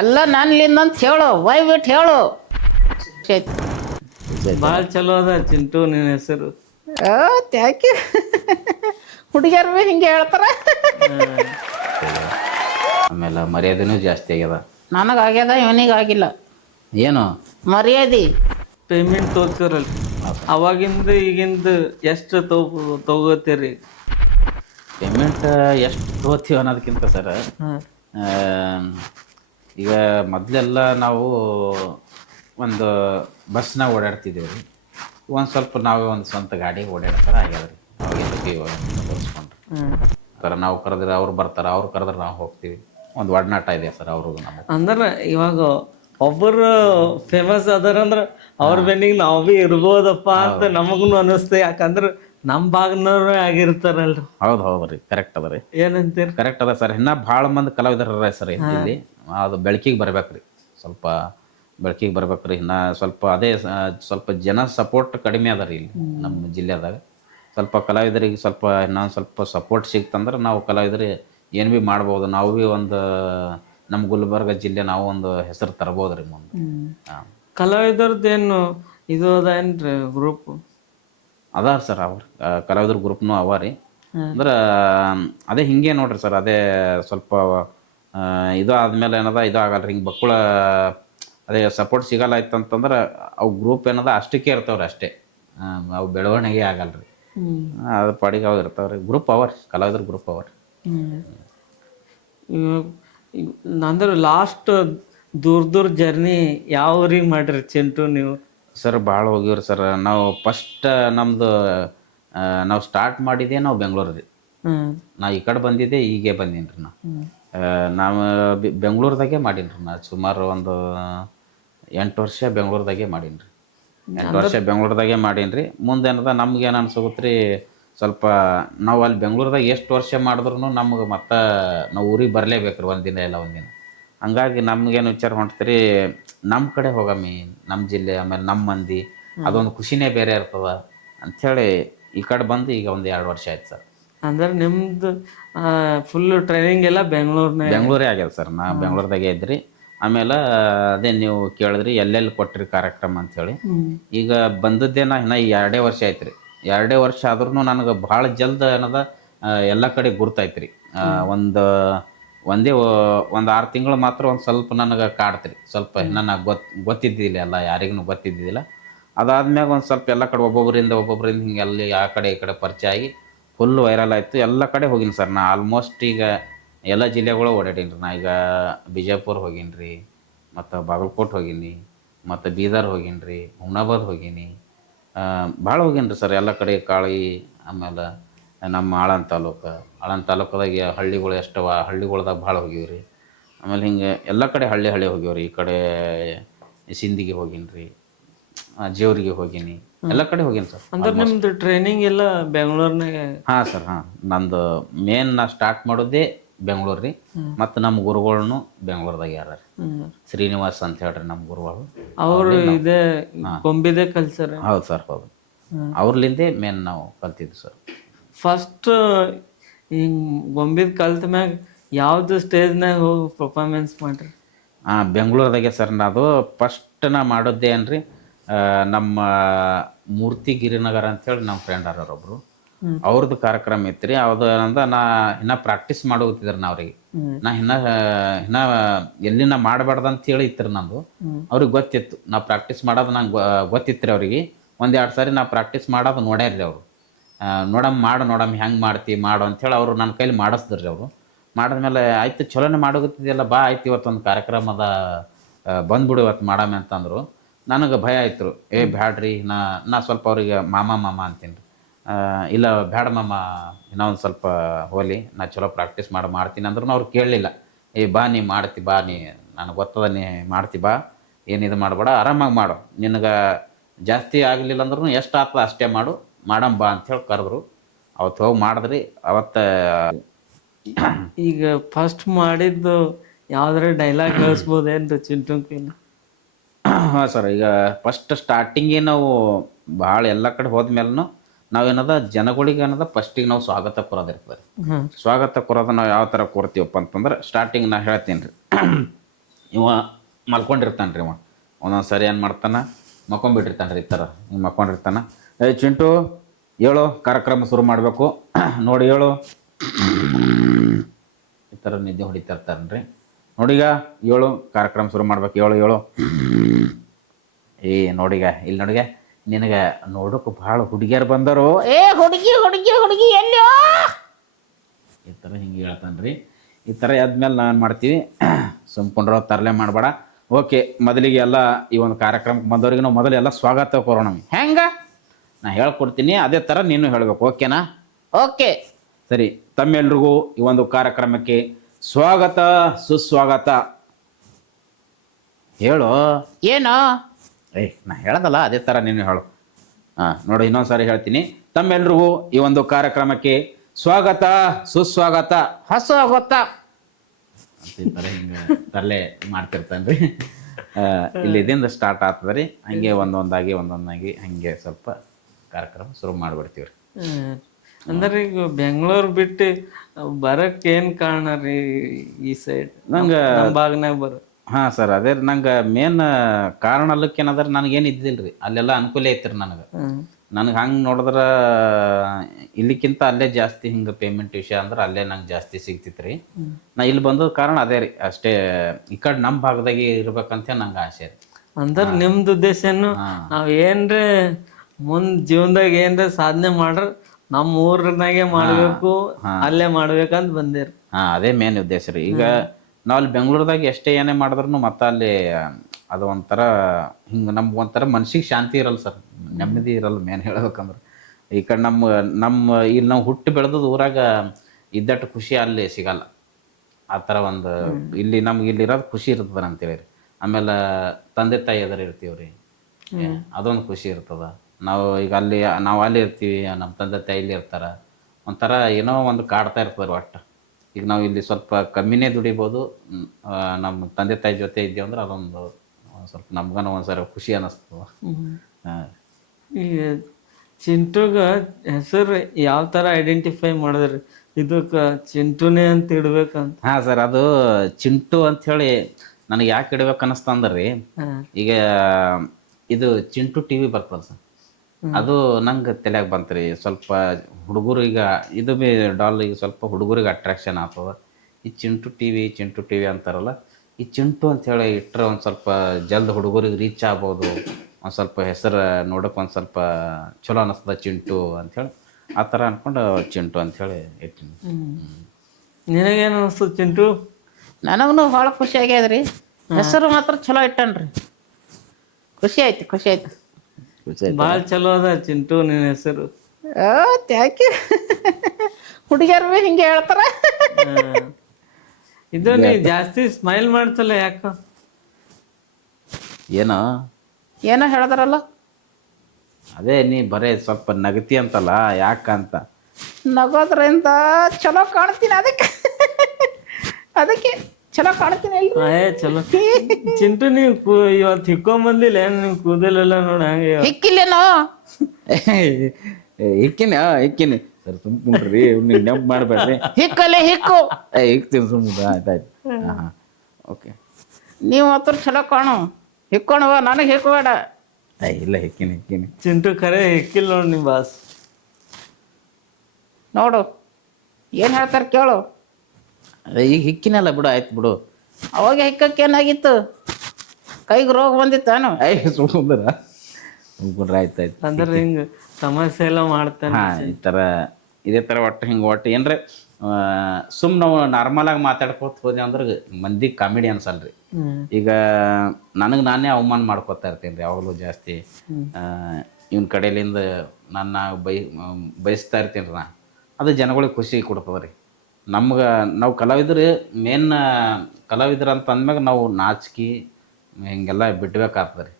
ಎಲ್ಲ ನನ್ಲಿಂದ ಅಂತ ಹೇಳು ವೈ ಬಿಟ್ಟು ಹೇಳು ಭಾಳ ಚಲೋ ಅದ ಚಿಂಟು ನಿನ್ನ ಹೆಸರು. ತ್ಯಾಕೆ ಹುಡುಗಿಯರು ಭೀ ಹಿಂಗೆ ಹೇಳ್ತಾರ. ಆಮೇಲೆ ಮರ್ಯಾದೆನೂ ಜಾಸ್ತಿ ಆಗ್ಯದ. ನನಗಾಗ್ಯದ ಇವನಿಗಾಗಿಲ್ಲ. ಏನು ಮರ್ಯಾದೆ ಪೇಮೆಂಟ್ ತಗೋತಿರಲ್ಲ ಅವಾಗಿಂದ ಈಗಿಂದ ಎಷ್ಟು ತಗೋತೀರಿ? ಪೇಮೆಂಟ್ ಎಷ್ಟು ತಗೋತೀವಿ ಅನ್ನೋದಕ್ಕಿಂತ ಸರ್, ಈಗ ಮೊದಲೆಲ್ಲ ನಾವು ಒಂದು ಬಸ್ನಾಗ ಓಡಾಡ್ತಿದ್ದೀವಿ ರೀ. ಒಂದು ಸ್ವಲ್ಪ ನಾವೇ ಒಂದು ಸ್ವಂತ ಗಾಡಿ ಓಡಾಡ್ತಾರೆ ಆಗ್ಯದ ರೀ. ಅವಾಗೆಲ್ಲ ತೋರಿಸ್ಕೊಂಡ್ರೆ ನಾವು ಕರೆದ್ರೆ ಅವ್ರು ಬರ್ತಾರೆ, ಅವ್ರು ಕರೆದ್ರೆ ನಾವು ಹೋಗ್ತೀವಿ. ಒಂದು ಒಡನಾಟ ಇದೆ ಸರ್ ಅವ್ರಿಗೂ ನಮಗೆ. ಅಂದ್ರೆ ಇವಾಗ ಒಬ್ಬರು ಫೇಮಸ್ ಅದಾರ ಅಂದ್ರೆ ಅವ್ರ ಬೆನ್ನಿಗೆ ನಾವು ಭೀ ಇರ್ಬೋದಪ್ಪ ಅಂತ ನಮಗೂ ಅನಿಸ್ತೆ. ಯಾಕಂದ್ರೆ ನಮ್ಮ ಭಾಗನವ್ರು ಆಗಿರ್ತಾರಲ್ರಿ. ಹೌದು ಹೌದು ರೀ, ಕರೆಕ್ಟ್ ಅದ ರೀ. ಏನಂತೀರಿ? ಕರೆಕ್ಟ್ ಅದ ಸರ್. ಇನ್ನೂ ಭಾಳ ಮಂದಿ ಕಲಾವಿದರ ಸರ್ ಇಲ್ಲಿ. ಅದು ಬೆಳಕಿಗೆ ಬರ್ಬೇಕ್ರಿ, ಸ್ವಲ್ಪ ಬೆಳಕಿಗೆ ಬರ್ಬೇಕ್ರಿ. ಇನ್ನು ಸ್ವಲ್ಪ ಅದೇ ಸ್ವಲ್ಪ ಜನ ಸಪೋರ್ಟ್ ಕಡಿಮೆ ಅದ ರೀ ಇಲ್ಲಿ ನಮ್ಮ ಜಿಲ್ಲೆದಾಗ. ಸ್ವಲ್ಪ ಕಲಾವಿದರಿಗೆ ಸ್ವಲ್ಪ ಇನ್ನೊಂದು ಸ್ವಲ್ಪ ಸಪೋರ್ಟ್ ಸಿಕ್ತಂದ್ರೆ ನಾವು ಕಲಾವಿದರು ಏನು ಭೀ ಮಾಡ್ಬೋದು. ನಾವು ಭೀ ಒಂದು ನಮ್ಮ ಗುಲ್ಬರ್ಗ ಜಿಲ್ಲೆ ನಾವು ಒಂದು ಹೆಸರು ತರ್ಬೋದು ರೀ ಮುಂದೆ. ಕಲಾವಿದರದ್ದೇನು ಇದು ಅದ ಏನ್ರಿ ಗ್ರೂಪ್? ಅದ ಸರ್, ಅವ್ರು ಕಲಾವಿದ್ರ ಗ್ರೂಪ್ನೂ ಅವ ರೀ. ಅಂದ್ರೆ ಅದೇ ಹಿಂಗೆ ನೋಡ್ರಿ ಸರ್, ಅದೇ ಸ್ವಲ್ಪ ಇದು ಆದ್ಮೇಲೆ ಏನದ ಇದು ಆಗಲ್ಲ ರೀ. ಹಿಂಗೆ ಬಕ್ಕುಳ ಅದೇ ಸಪೋರ್ಟ್ ಸಿಗಲ್ಲ ಅಂತಂದ್ರೆ ಅವು ಗ್ರೂಪ್ ಏನದ ಅಷ್ಟಕ್ಕೆ ಇರ್ತಾವ್ರಿ, ಅಷ್ಟೇ. ಅವು ಬೆಳವಣಿಗೆ ಆಗಲ್ಲ ರೀ. ಅದು ಪಾಡಿಗೆ ಅವು ಇರ್ತಾವ್ರಿ. ಗ್ರೂಪ್ ಅವರ್ ಕಲಾವಿದ್ರ ಗ್ರೂಪ್ ಅವರ್. ಅಂದ್ರೆ ಲಾಸ್ಟ್ ದೂರ ಜರ್ನಿ ಯಾವ ಊರಿಗೆ ಮಾಡಿರಿ ಚಿಂಟು ನೀವು? ಸರ್ ಭಾಳ ಹೋಗಿವ್ರಿ ಸರ್. ನಾವು ಫಸ್ಟ್ ನಮ್ಮದು ನಾವು ಸ್ಟಾರ್ಟ್ ಮಾಡಿದ್ದೆ ನಾವು ಬೆಂಗಳೂರು ರೀ. ನಾ ಈ ಕಡೆ ಬಂದಿದ್ದೆ ಈಗೇ ಬಂದೀನಿ ರೀ. ನಾವು ಬೆಂಗಳೂರದಾಗೆ ಮಾಡೀನಿ ರೀ. ನಾ ಸುಮಾರು ಒಂದು 8 ವರ್ಷ ಬೆಂಗಳೂರದಾಗೆ ಮಾಡೀನಿ ರೀ. 8 ವರ್ಷ ಬೆಂಗಳೂರದಾಗೆ ಮಾಡೀನಿ ರೀ. ಮುಂದೆ ಏನದ ನಮ್ಗೇನು ಅನ್ಸೋಗುತ್ತೆ ರೀ, ಸ್ವಲ್ಪ ನಾವು ಅಲ್ಲಿ ಬೆಂಗಳೂರದಾಗ ಎಷ್ಟು ವರ್ಷ ಮಾಡಿದ್ರು ನಮ್ಗೆ ಮತ್ತೆ ನಾವು ಊರಿಗೆ ಬರಲೇಬೇಕು ರೀ, ಒಂದಿನ ಇಲ್ಲ ಒಂದಿನ. ಹಂಗಾಗಿ ನಮ್ಗೇನು ವಿಚಾರ ಮಾಡ್ತೀರಿ, ನಮ್ಮ ಕಡೆ ಹೋಗಮ್ಮಿ, ನಮ್ಮ ಜಿಲ್ಲೆ, ಆಮೇಲೆ ನಮ್ಮ ಮಂದಿ, ಅದೊಂದು ಖುಷಿನೇ ಬೇರೆ ಇರ್ತದ ಅಂಥೇಳಿ ಈ ಕಡೆ ಬಂದು ಈಗ ಒಂದು 2 ವರ್ಷ ಆಯ್ತು ಸರ್. ಅಂದ್ರೆ ನಿಮ್ದು ಫುಲ್ ಟ್ರೈನಿಂಗ್ ಎಲ್ಲ ಬೆಂಗಳೂರೇ ಆಗ್ಯದ ಸರ್. ನಾ ಬೆಂಗಳೂರದಾಗೆ ಇದ್ರಿ. ಆಮೇಲೆ ಅದೇ ನೀವು ಕೇಳಿದ್ರಿ ಎಲ್ಲೆಲ್ಲಿ ಕೊಟ್ರಿ ಕಾರ್ಯಕ್ರಮ ಅಂಥೇಳಿ. ಈಗ ಬಂದದ್ದೇ ನಾ ಇನ್ನು 2 ವರ್ಷ ಆಯ್ತು ರೀ. 2 ವರ್ಷ ಆದ್ರೂ ನನಗೆ ಭಾಳ ಜಲ್ದ ಏನದ ಎಲ್ಲ ಕಡೆ ಗುರ್ತಾಯ್ತು ರೀ. ಒಂದೇ ಒಂದು 6 ತಿಂಗಳು ಮಾತ್ರ ಒಂದು ಸ್ವಲ್ಪ ನನಗೆ ಕಾಡ್ತೀರಿ. ಸ್ವಲ್ಪ ನನ್ನ ಗೊತ್ತಿದ್ದಿಲ್ಲ, ಎಲ್ಲ ಯಾರಿಗೂ ಗೊತ್ತಿದ್ದಿಲ್ಲ. ಅದಾದ್ಮ್ಯಾಗ ಒಂದು ಸ್ವಲ್ಪ ಎಲ್ಲ ಕಡೆ ಒಬ್ಬೊಬ್ಬರಿಂದ ಹಿಂಗೆ ಅಲ್ಲಿ ಆ ಕಡೆ ಈ ಕಡೆ ಪರಿಚಯ ಆಗಿ ಫುಲ್ ವೈರಲ್ ಆಯಿತು. ಎಲ್ಲ ಕಡೆ ಹೋಗೀನಿ ಸರ್. ನಾ ಆಲ್ಮೋಸ್ಟ್ ಈಗ ಎಲ್ಲ ಜಿಲ್ಲೆಗಳು ಓಡಾಡೀನಿ ರೀ. ನಾ ಈಗ ಬಿಜಾಪುರ ಹೋಗೀನಿ ರೀ, ಮತ್ತು ಬಾಗಲಕೋಟೆ ಹೋಗೀನಿ, ಮತ್ತು ಬೀದರ್ ಹೋಗೀನಿ ರೀ, ಹುಮ್ನಾಬಾದ್ ಹೋಗೀನಿ, ಭಾಳ ಹೋಗೀನಿ ರೀ ಸರ್ ಎಲ್ಲ ಕಡೆ. ಕಾಳಿ, ಆಮೇಲೆ ನಮ್ಮ ಆಳಂದ ತಾಲೂಕದಾಗ ಹಳ್ಳಿಗಳು ಎಷ್ಟವ, ಹಳ್ಳಿಗಳ್ದಾಗ ಭಾಳ ಹೋಗೀವಿ ರೀ. ಆಮೇಲೆ ಹಿಂಗೆ ಎಲ್ಲ ಕಡೆ ಹಳ್ಳಿ ಹೋಗೀವಿ ರೀ. ಈ ಕಡೆ ಸಿಂಧಿಗೆ ಹೋಗೀನಿ ರೀ, ಜೇವ್ರಿಗೆ ಹೋಗೀನಿ, ಎಲ್ಲ ಕಡೆ ಹೋಗೀನಿ ಸರ್. ಅಂದ್ರೆ ನಿಮ್ದು ಟ್ರೈನಿಂಗ್ ಎಲ್ಲ ಬೆಂಗಳೂರಿನಾಗ? ಹಾಂ ಸರ್, ಹಾಂ. ನಂದು ಮೇನ್ ನಾ ಸ್ಟಾರ್ಟ್ ಮಾಡೋದೇ ಬೆಂಗಳೂರು ರೀ. ಮತ್ತು ನಮ್ಮ ಗುರುಗಳನ್ನು ಬೆಂಗಳೂರದಾಗ ಯಾರ ರೀ, ಶ್ರೀನಿವಾಸ್ ಅಂತ ಹೇಳ್ರಿ ನಮ್ಮ ಗುರುಗಳು. ಅವರು ಇದೇ ಗೊಂಬಿದೆ ಕಲ್ಸರ್? ಹೌದು ಸರ್, ಹೌದು. ಅವ್ರಲಿಂದೇ ಮೇನ್ ನಾವು ಕಲ್ತಿದ್ದು ಸರ್. ಫಸ್ಟ್ ಹಿಂಗೆ ಗೊಂಬಿದ ಕಲ್ತ ಮ್ಯಾಗ ಯಾವುದು ಸ್ಟೇಜ್ನಾಗ ಹೋಗಿ ಪರ್ಫಾರ್ಮೆನ್ಸ್ ಮಾಡಿರಿ? ಬೆಂಗಳೂರದಾಗೆ ಸರ್. ಅದು ಫಸ್ಟ್ ನಾ ಮಾಡೋದೇ ಏನ್ರಿ, ನಮ್ಮ ಮೂರ್ತಿ ಗಿರಿನಗರ ಅಂಥೇಳಿ ನಮ್ಮ ಫ್ರೆಂಡ್ ಅವರೊಬ್ಬರು, ಅವ್ರದ್ದು ಕಾರ್ಯಕ್ರಮ ಇತ್ತು ರೀ. ಅದು ಏನಂದ್ರೆ ನಾ ಇನ್ನೂ ಪ್ರಾಕ್ಟೀಸ್ ಮಾಡೋಗುತ್ತಿದ್ರು ನಾ ಅವ್ರಿಗೆ. ನಾ ಇನ್ನ ಎಲ್ಲಿ ನಾ ಮಾಡಬಾರ್ದು ಅಂತೇಳಿ ಇತ್ತು ರೀ ನಂದು. ಅವ್ರಿಗೆ ಗೊತ್ತಿತ್ತು ನಾ ಪ್ರಾಕ್ಟೀಸ್ ಮಾಡೋದು, ನಂಗೆ ಗೊತ್ತಿತ್ತು ರೀ ಅವ್ರಿಗೆ. 1-2 ಸಾರಿ ನಾ ಪ್ರಾಕ್ಟೀಸ್ ಮಾಡೋದು ನೋಡ್ಯಾರ ರೀ ಅವರು. ನೋಡಮ್ಮ ಹೆಂಗೆ ಮಾಡು ಅಂಥೇಳಿ ಅವರು ನನ್ನ ಕೈಲಿ ಮಾಡಿಸ್ದ್ರು ರೀ. ಅವರು ಮಾಡಿದ್ಮೇಲೆ ಆಯ್ತು ಚಲೋನೇ ಮಾಡೋಗುತ್ತಿದೆಯಲ್ಲ, ಬಾ ಆಯ್ತು ಇವತ್ತೊಂದು ಕಾರ್ಯಕ್ರಮದ ಬಂದ್ಬಿಡು ಇವತ್ತು ಮಾಡಮ್ಮೆ ಅಂತಂದರು. ನನಗೆ ಭಯ ಆಯ್ತು. ಬ್ಯಾಡ್ರಿ, ನಾ ಸ್ವಲ್ಪ ಅವ್ರಿಗೆ ಮಾಮ ಅಂತೀನಿ ರೀ. ಇಲ್ಲ ಬೇಡ ಮಾಮ, ಇನ್ನೊಂದು ಸ್ವಲ್ಪ ಹೋಲಿ, ನಾ ಚಲೋ ಪ್ರಾಕ್ಟೀಸ್ ಮಾಡ್ತೀನಿ ಅಂದ್ರೂ ಅವ್ರು ಕೇಳಲಿಲ್ಲ. ಬಾ ನೀ ಮಾಡ್ತಿ, ಬಾ ನೀ, ನನಗೆ ಗೊತ್ತದ ನೀ ಮಾಡ್ತಿ, ಬಾ, ಏನಿದು ಮಾಡಬೇಡ, ಆರಾಮಾಗಿ ಮಾಡು, ನಿನಗೆ ಜಾಸ್ತಿ ಆಗಲಿಲ್ಲ ಅಂದ್ರೂ ಎಷ್ಟು ಆಗ್ತದ ಅಷ್ಟೇ ಮಾಡಮ್ ಬಾ ಅಂಥೇಳಿ ಕರೆದ್ರು. ಅವತ್ತು ಹೋಗಿ ಮಾಡಿದ್ರಿ. ಅವತ್ತು ಈಗ ಫಸ್ಟ್ ಮಾಡಿದ್ದು ಯಾವ್ದಾರ ಡೈಲಾಗ್ ಹೇಳಿಸ್ಬೋದೇನ್ರಿ ಚಿಂಟು ಕೈಲಿ? ಹಾಂ ಸರ್. ಈಗ ಫಸ್ಟ್ ಸ್ಟಾರ್ಟಿಂಗೇ ನಾವು ಭಾಳ ಎಲ್ಲ ಕಡೆ ಹೋದ್ಮೇಲೆ ನಾವೇನದ ಜನಗಳಿಗೆ ಏನದ ಫಸ್ಟಿಗೆ ನಾವು ಸ್ವಾಗತ ಕೊರೋದಿರ್ತದೆ. ಸ್ವಾಗತ ಕೊರೋದು ನಾವು ಯಾವ ಥರ ಕೊಡ್ತೀವಪ್ಪ ಅಂತಂದ್ರೆ ಸ್ಟಾರ್ಟಿಂಗ್ ನಾ ಹೇಳ್ತೀನಿ ರೀ. ಇವ ಮಲ್ಕೊಂಡಿರ್ತಾನೆ ರೀ. ಒಂದೊಂದು ಸರಿ ಏನು ಮಾಡ್ತಾನೆ, ಮಕ್ಕೊಂಬಿಟ್ಟಿರ್ತಾನೆ ರೀ. ಈ ಥರ ಹಿಂಗೆ ಮಕ್ಕೊಂಡಿರ್ತಾನೆ. ಚಿಂಟು ಹೇಳು, ಕಾರ್ಯಕ್ರಮ ಶುರು ಮಾಡಬೇಕು ನೋಡಿ ಹೇಳು. ಈ ಥರ ನಿದ್ದೆ ಹೊಡಿತಾ ಇರ್ತಾನೆ ರೀ. ನೋಡಿಗ ಹೇಳು, ಕಾರ್ಯಕ್ರಮ ಶುರು ಮಾಡ್ಬೇಕು, ಹೇಳು ಹೇಳು. ನೋಡಿಗ ಇಲ್ಲಿ ನೋಡಿಗ, ನಿನಗೆ ನೋಡೋಕೆ ಭಾಳ ಹುಡುಗಿಯರು ಬಂದರು. ಹುಡುಗಿ ಹುಡುಗಿ ಹುಡುಗಿ ಎಲ್ಲೋ ಈ ಥರ ಹಿಂಗೆ ಹೇಳ್ತಾನೆ ರೀ. ಈ ಥರ ಆದ್ಮೇಲೆ ನಾವೇನು ಮಾಡ್ತೀವಿ, ಸುಮ್ಕೊಂಡ್ರೋ ತರಲೆ ಮಾಡಬೇಡ. ಓಕೆ, ಮೊದಲಿಗೆ ಎಲ್ಲ ಈ ಒಂದು ಕಾರ್ಯಕ್ರಮಕ್ಕೆ ಬಂದವ್ರಿಗೆ ನಾವು ಮೊದಲು ಎಲ್ಲ ಸ್ವಾಗತ ಕೋರೋಣ. ಹೆಂಗ ನಾ ಹೇಳ್ಕೊಡ್ತೀನಿ, ಅದೇ ಥರ ನೀನು ಹೇಳಬೇಕು. ಓಕೆನಾ? ಓಕೆ ಸರಿ. ತಮ್ಮೆಲ್ರಿಗೂ ಈ ಒಂದು ಕಾರ್ಯಕ್ರಮಕ್ಕೆ ಸ್ವಾಗತ ಸುಸ್ವಾಗತ. ಹೇಳು. ಏನೋ ನಾ ಹೇಳದಲ್ಲ, ಅದೇ ಥರ ನೀನು ಹೇಳು. ನೋಡು, ಇನ್ನೊಂದು ಸಾರಿ ಹೇಳ್ತೀನಿ. ತಮ್ಮೆಲ್ರಿಗೂ ಈ ಒಂದು ಕಾರ್ಯಕ್ರಮಕ್ಕೆ ಸ್ವಾಗತ ಸುಸ್ವಾಗತ. ಹಸು ಗೊತ್ತಾ ಅಂತ ಈ ಥರ ಹಿಂಗೆ ತರಲೆ ಮಾಡ್ತಿರ್ತಾನೆ ರೀ. ಇಲ್ಲಿದಿಂದ ಸ್ಟಾರ್ಟ್ ಆಗ್ತದೆ ರೀ. ಹಂಗೆ ಒಂದೊಂದಾಗಿ ಹಂಗೆ ಸ್ವಲ್ಪ ಕಾರ್ಯಕ್ರಮ ಶುರು ಮಾಡಿಬಿಡ್ತೀವಿ ರೀ. ಅಂದ್ರೆ ಈಗ ಬೆಂಗಳೂರು ಬಿಟ್ಟು ಬರಕ್ಕೆ ಏನು ಕಾರಣ ರೀ ಈ ಸೈಡ್ ನಂಗೆ ಭಾಗನಾಗ ಬರೋ? ಹಾಂ ಸರ್, ಅದೇ ನಂಗೆ ಮೇನ್ ಕಾರಣ ಅಲ್ಲಕ್ಕೆ ಏನಂದ್ರೆ ನನಗೇನು ಇದ್ದಿಲ್ಲ ರೀ. ಅಲ್ಲೆಲ್ಲ ಅನುಕೂಲ ಐತ್ರಿ ನನಗೆ ಹಂಗೆ ನೋಡಿದ್ರೆ ಇಲ್ಲಿಕ್ಕಿಂತ ಅಲ್ಲೇ ಜಾಸ್ತಿ ಹಿಂಗೆ ಪೇಮೆಂಟ್ ವಿಷಯ ಅಂದ್ರೆ ಅಲ್ಲೇ ನಂಗೆ ಜಾಸ್ತಿ ಸಿಗ್ತಿತ್ತು ರೀ. ನಾ ಇಲ್ಲಿ ಬಂದದ ಕಾರಣ ಅದೇ ರೀ ಅಷ್ಟೇ. ಈ ಕಡೆ ನಮ್ಮ ಭಾಗದಾಗೆ ಇರ್ಬೇಕಂತ ನಂಗೆ ಆಸೆ ರೀ. ಅಂದ್ರೆ ನಿಮ್ದು ಉದ್ದೇಶನು ನಾವ್ ಏನ್ರೆ ಮುಂದ್ ಜೀವನದಾಗ ಏನ್ರೆ ಸಾಧನೆ ಮಾಡ್ರ ನಮ್ಮ ಊರಿನಾಗೆ ಮಾಡ್ಬೇಕು, ಅಲ್ಲೇ ಮಾಡ್ಬೇಕಂತ ಬಂದಿರಿ. ಅದೇ ಮೇನ್ ಉದ್ದೇಶ ರೀ. ಈಗ ನಾವು ಅಲ್ಲಿ ಬೆಂಗಳೂರದಾಗ ಎಷ್ಟೇ ಏನೇ ಮಾಡಿದ್ರು ಮತ್ತೆ ಅಲ್ಲಿ ಅದು ಒಂಥರ ಹಿಂಗೆ ನಮ್ಗೆ ಒಂಥರ ಮನ್ಸಿಗೆ ಶಾಂತಿ ಇರಲ್ಲ ಸರ್, ನೆಮ್ಮದಿ ಇರಲ್ಲ ಮೇನ್ ಹೇಳ್ಬೇಕಂದ್ರೆ. ಈ ಕಡೆ ನಮ್ಮ ಇಲ್ಲಿ ನಾವು ಹುಟ್ಟಿ ಬೆಳೆದದ ಊರಾಗ ಇದ್ದಟ್ಟು ಖುಷಿ ಅಲ್ಲಿ ಸಿಗಲ್ಲ. ಆ ಥರ ಒಂದು ಇಲ್ಲಿ ನಮ್ಗೆ ಇಲ್ಲಿ ಇರೋದು ಖುಷಿ ಇರ್ತದ ಅಂತೇಳಿ ರೀ. ಆಮೇಲೆ ತಂದೆ ತಾಯಿ ಎದುರು ಇರ್ತೀವಿ ರೀ, ಅದೊಂದು ಖುಷಿ ಇರ್ತದ. ಈಗ ನಾವು ಅಲ್ಲಿ ಇರ್ತೀವಿ, ನಮ್ಮ ತಂದೆ ತಾಯಿ ಇಲ್ಲಿ ಇರ್ತಾರೆ, ಒಂಥರ ಏನೋ ಒಂದು ಕಾಡ್ತಾ ಇರ್ತದೆ ಒಟ್ಟು. ಈಗ ನಾವು ಇಲ್ಲಿ ಸ್ವಲ್ಪ ಕಮ್ಮಿನೇ ದುಡಿಬೋದು, ನಮ್ಮ ತಂದೆ ತಾಯಿ ಜೊತೆ ಇದ್ದೀವಿ ಅಂದ್ರೆ ಅದೊಂದು ಸ್ವಲ್ಪ ನಮ್ಗನ ಒಂದ್ಸರಿ ಖುಷಿ ಅನ್ನಿಸ್ತದ. ಈಗ ಚಿಂಟುಗ ಹೆಸರು ಯಾವ ಥರ ಐಡೆಂಟಿಫೈ ಮಾಡಿದ್ರಿ? ಇದಕ್ಕೆ ಚಿಂಟುನೇ ಅಂತ ಇಡ್ಬೇಕಂತ? ಹಾಂ ಸರ್, ಅದು ಚಿಂಟು ಅಂಥೇಳಿ ನನಗೆ ಯಾಕೆ ಇಡ್ಬೇಕು ಅನ್ನಿಸ್ತ ಅಂದ್ರೆ ರೀ, ಈಗ ಇದು ಚಿಂಟು ಟಿ ವಿ ಬರ್ತದೆ ಸರ್, ಅದು ನಂಗೆ ತಲೆಯಾಗ ಬಂತು ರೀ. ಸ್ವಲ್ಪ ಹುಡುಗರಿಗೆ ಇದು ಬಿ ಡಾಲ್ ಈಗ ಸ್ವಲ್ಪ ಹುಡುಗರಿಗೆ ಅಟ್ರಾಕ್ಷನ್ ಆಗ್ತದ. ಈ ಚಿಂಟು ಟಿ ವಿ ಅಂತಾರಲ್ಲ, ಈ ಚಿಂಟು ಅಂಥೇಳಿ ಇಟ್ಟರೆ ಒಂದು ಸ್ವಲ್ಪ ಜಲ್ದಿ ಹುಡುಗರಿಗೆ ರೀಚ್ ಆಗ್ಬೋದು. ಒಂದು ಸ್ವಲ್ಪ ಹೆಸರು ನೋಡೋಕೆ ಒಂದು ಸ್ವಲ್ಪ ಚಲೋ ಅನ್ನಿಸ್ತದ ಚಿಂಟು ಅಂಥೇಳಿ. ಆ ಥರ ಅಂದ್ಕೊಂಡು ಚಿಂಟು ಅಂಥೇಳಿ ಇಟ್ಟಿನಿ. ನಿನಗೇನು ಅನಿಸ್ತದ ಚಿಂಟು? ನನಗೂ ಭಾಳ ಖುಷಿ ಆಗ್ಯದ್ರಿ. ಹೆಸರು ಮಾತ್ರ ಚಲೋ ಇಟ್ಟನ್ರಿ, ಖುಷಿ ಆಯ್ತು. ಭಾಳ ಚಲೋ ಅದ ಚಿಂಟು ನಿನ್ನ ಹೆಸರು. Thank you. ಹುಡುಗಿಯರು ಹಿಂಗೆ ಹೇಳ್ತಾರ. ಇದು ನೀ ಜಾಸ್ತಿ ಸ್ಮೈಲ್ ಮಾಡ್ತಲ್ಲ, ಯಾಕ? ಏನೋ ಹೇಳಿದ್ರಲ್ಲ, ಅದೇ ನೀ ಬರೇ ಸ್ವಲ್ಪ ನಗತಿ ಅಂತಲ್ಲ, ಯಾಕಂತ? ನಗೋದ್ರಿಂದ ಚಲೋ ಕಾಣ್ತೀನಿ, ಅದಕ್ಕೆ ಚಲೋ ಕಾಣ್ತೀನಿ. ಚಲೋ ಚಿಂಟು, ನೀವು ಇವತ್ತು ಹಿಕ್ಕೊಂಬಂದಿಲ್ಲ ನೀವು ಕೂದಲೆಲ್ಲ ನೋಡ ಹಂಗೆ ಹಿಕ್ಕಿಲ್ಲೇನೋ? ಹಿಕ್ಕಿನಿ ಸರ್, ಸುಮ್ಕೊಂಡ್ರಿ, ನೆನಪು ಮಾಡಬೇಡ್ರಿ. ಹಿಕ್ಕು ಹಿಕ್ತೀನಿ ಸುಮ್ಮನೆ. ಆಯ್ತಾಯ್ತು. ಓಕೆ, ನೀವು ಮಾತ್ರ ಚಲೋ ಕಾಣು. ಹಿಕ್ಕೊಣವ, ನನಗೆ ಹಿಕ್ಬೇಡ. ಇಲ್ಲ, ಹಿಕ್ಕಿನಿ. ಚಿಂಟು ಖರೆ ಹಿಕ್ಕಿಲ್ಲ ನೋಡಿ ನಿಮ್ಮ ಬಾಸ್. ನೋಡು ಏನು ಹೇಳ್ತಾರೆ ಕೇಳು. ಅದೇ ಈಗ ಹಿಕ್ಕಿನಲ್ಲ ಬಿಡು, ಆಯ್ತು ಬಿಡು. ಅವಾಗ ಹಿಕ್ಕಕ್ಕೆ ಏನಾಗಿತ್ತು? ಕೈಗೆ ರೋಗ ಬಂದಿತ್ತಾನು? ಸುಮ್ಕೊಂಡ್ರೆ ಆಯ್ತಾಯ್ತು. ಅಂದ್ರೆ ಹಿಂಗೆ ಸಮಸ್ಯೆ ಎಲ್ಲ ಮಾಡ್ತಾನೆ. ಇದೇ ಥರ ಒಟ್ಟು ಏನ್ರೆ ಸುಮ್ ನಾವು ನಾರ್ಮಲ್ ಆಗಿ ಮಾತಾಡ್ಕೋತ ಹೋದೆ ಅಂದ್ರೆ ಮಂದಿ ಕಾಮಿಡಿ ಅನ್ಸಲ್ರಿ. ಈಗ ನನಗೆ ನಾನೇ ಅವಮಾನ ಮಾಡ್ಕೋತಾ ಇರ್ತೀನಿ ರೀ ಯಾವಾಗಲೂ ಜಾಸ್ತಿ. ಇವನ್ ಕಡೆಯಿಂದ ನನ್ನ ಬಯಸ್ತಾ ಇರ್ತೀನಿ ರೀ. ಅದು ಜನಗಳಿಗೆ ಖುಷಿ ಕೊಡ್ತದೆ ರೀ. ನಾವು ಕಲಾವಿದ್ರು ಮೇನ್ ಕಲಾವಿದ್ರು ಅಂತ ಅಂದ್ಮ್ಯಾಗ ನಾವು ನಾಚಿಕೆ ಹಿಂಗೆಲ್ಲ ಬಿಡ್ಬೇಕಾಗ್ತದೆ ರೀ.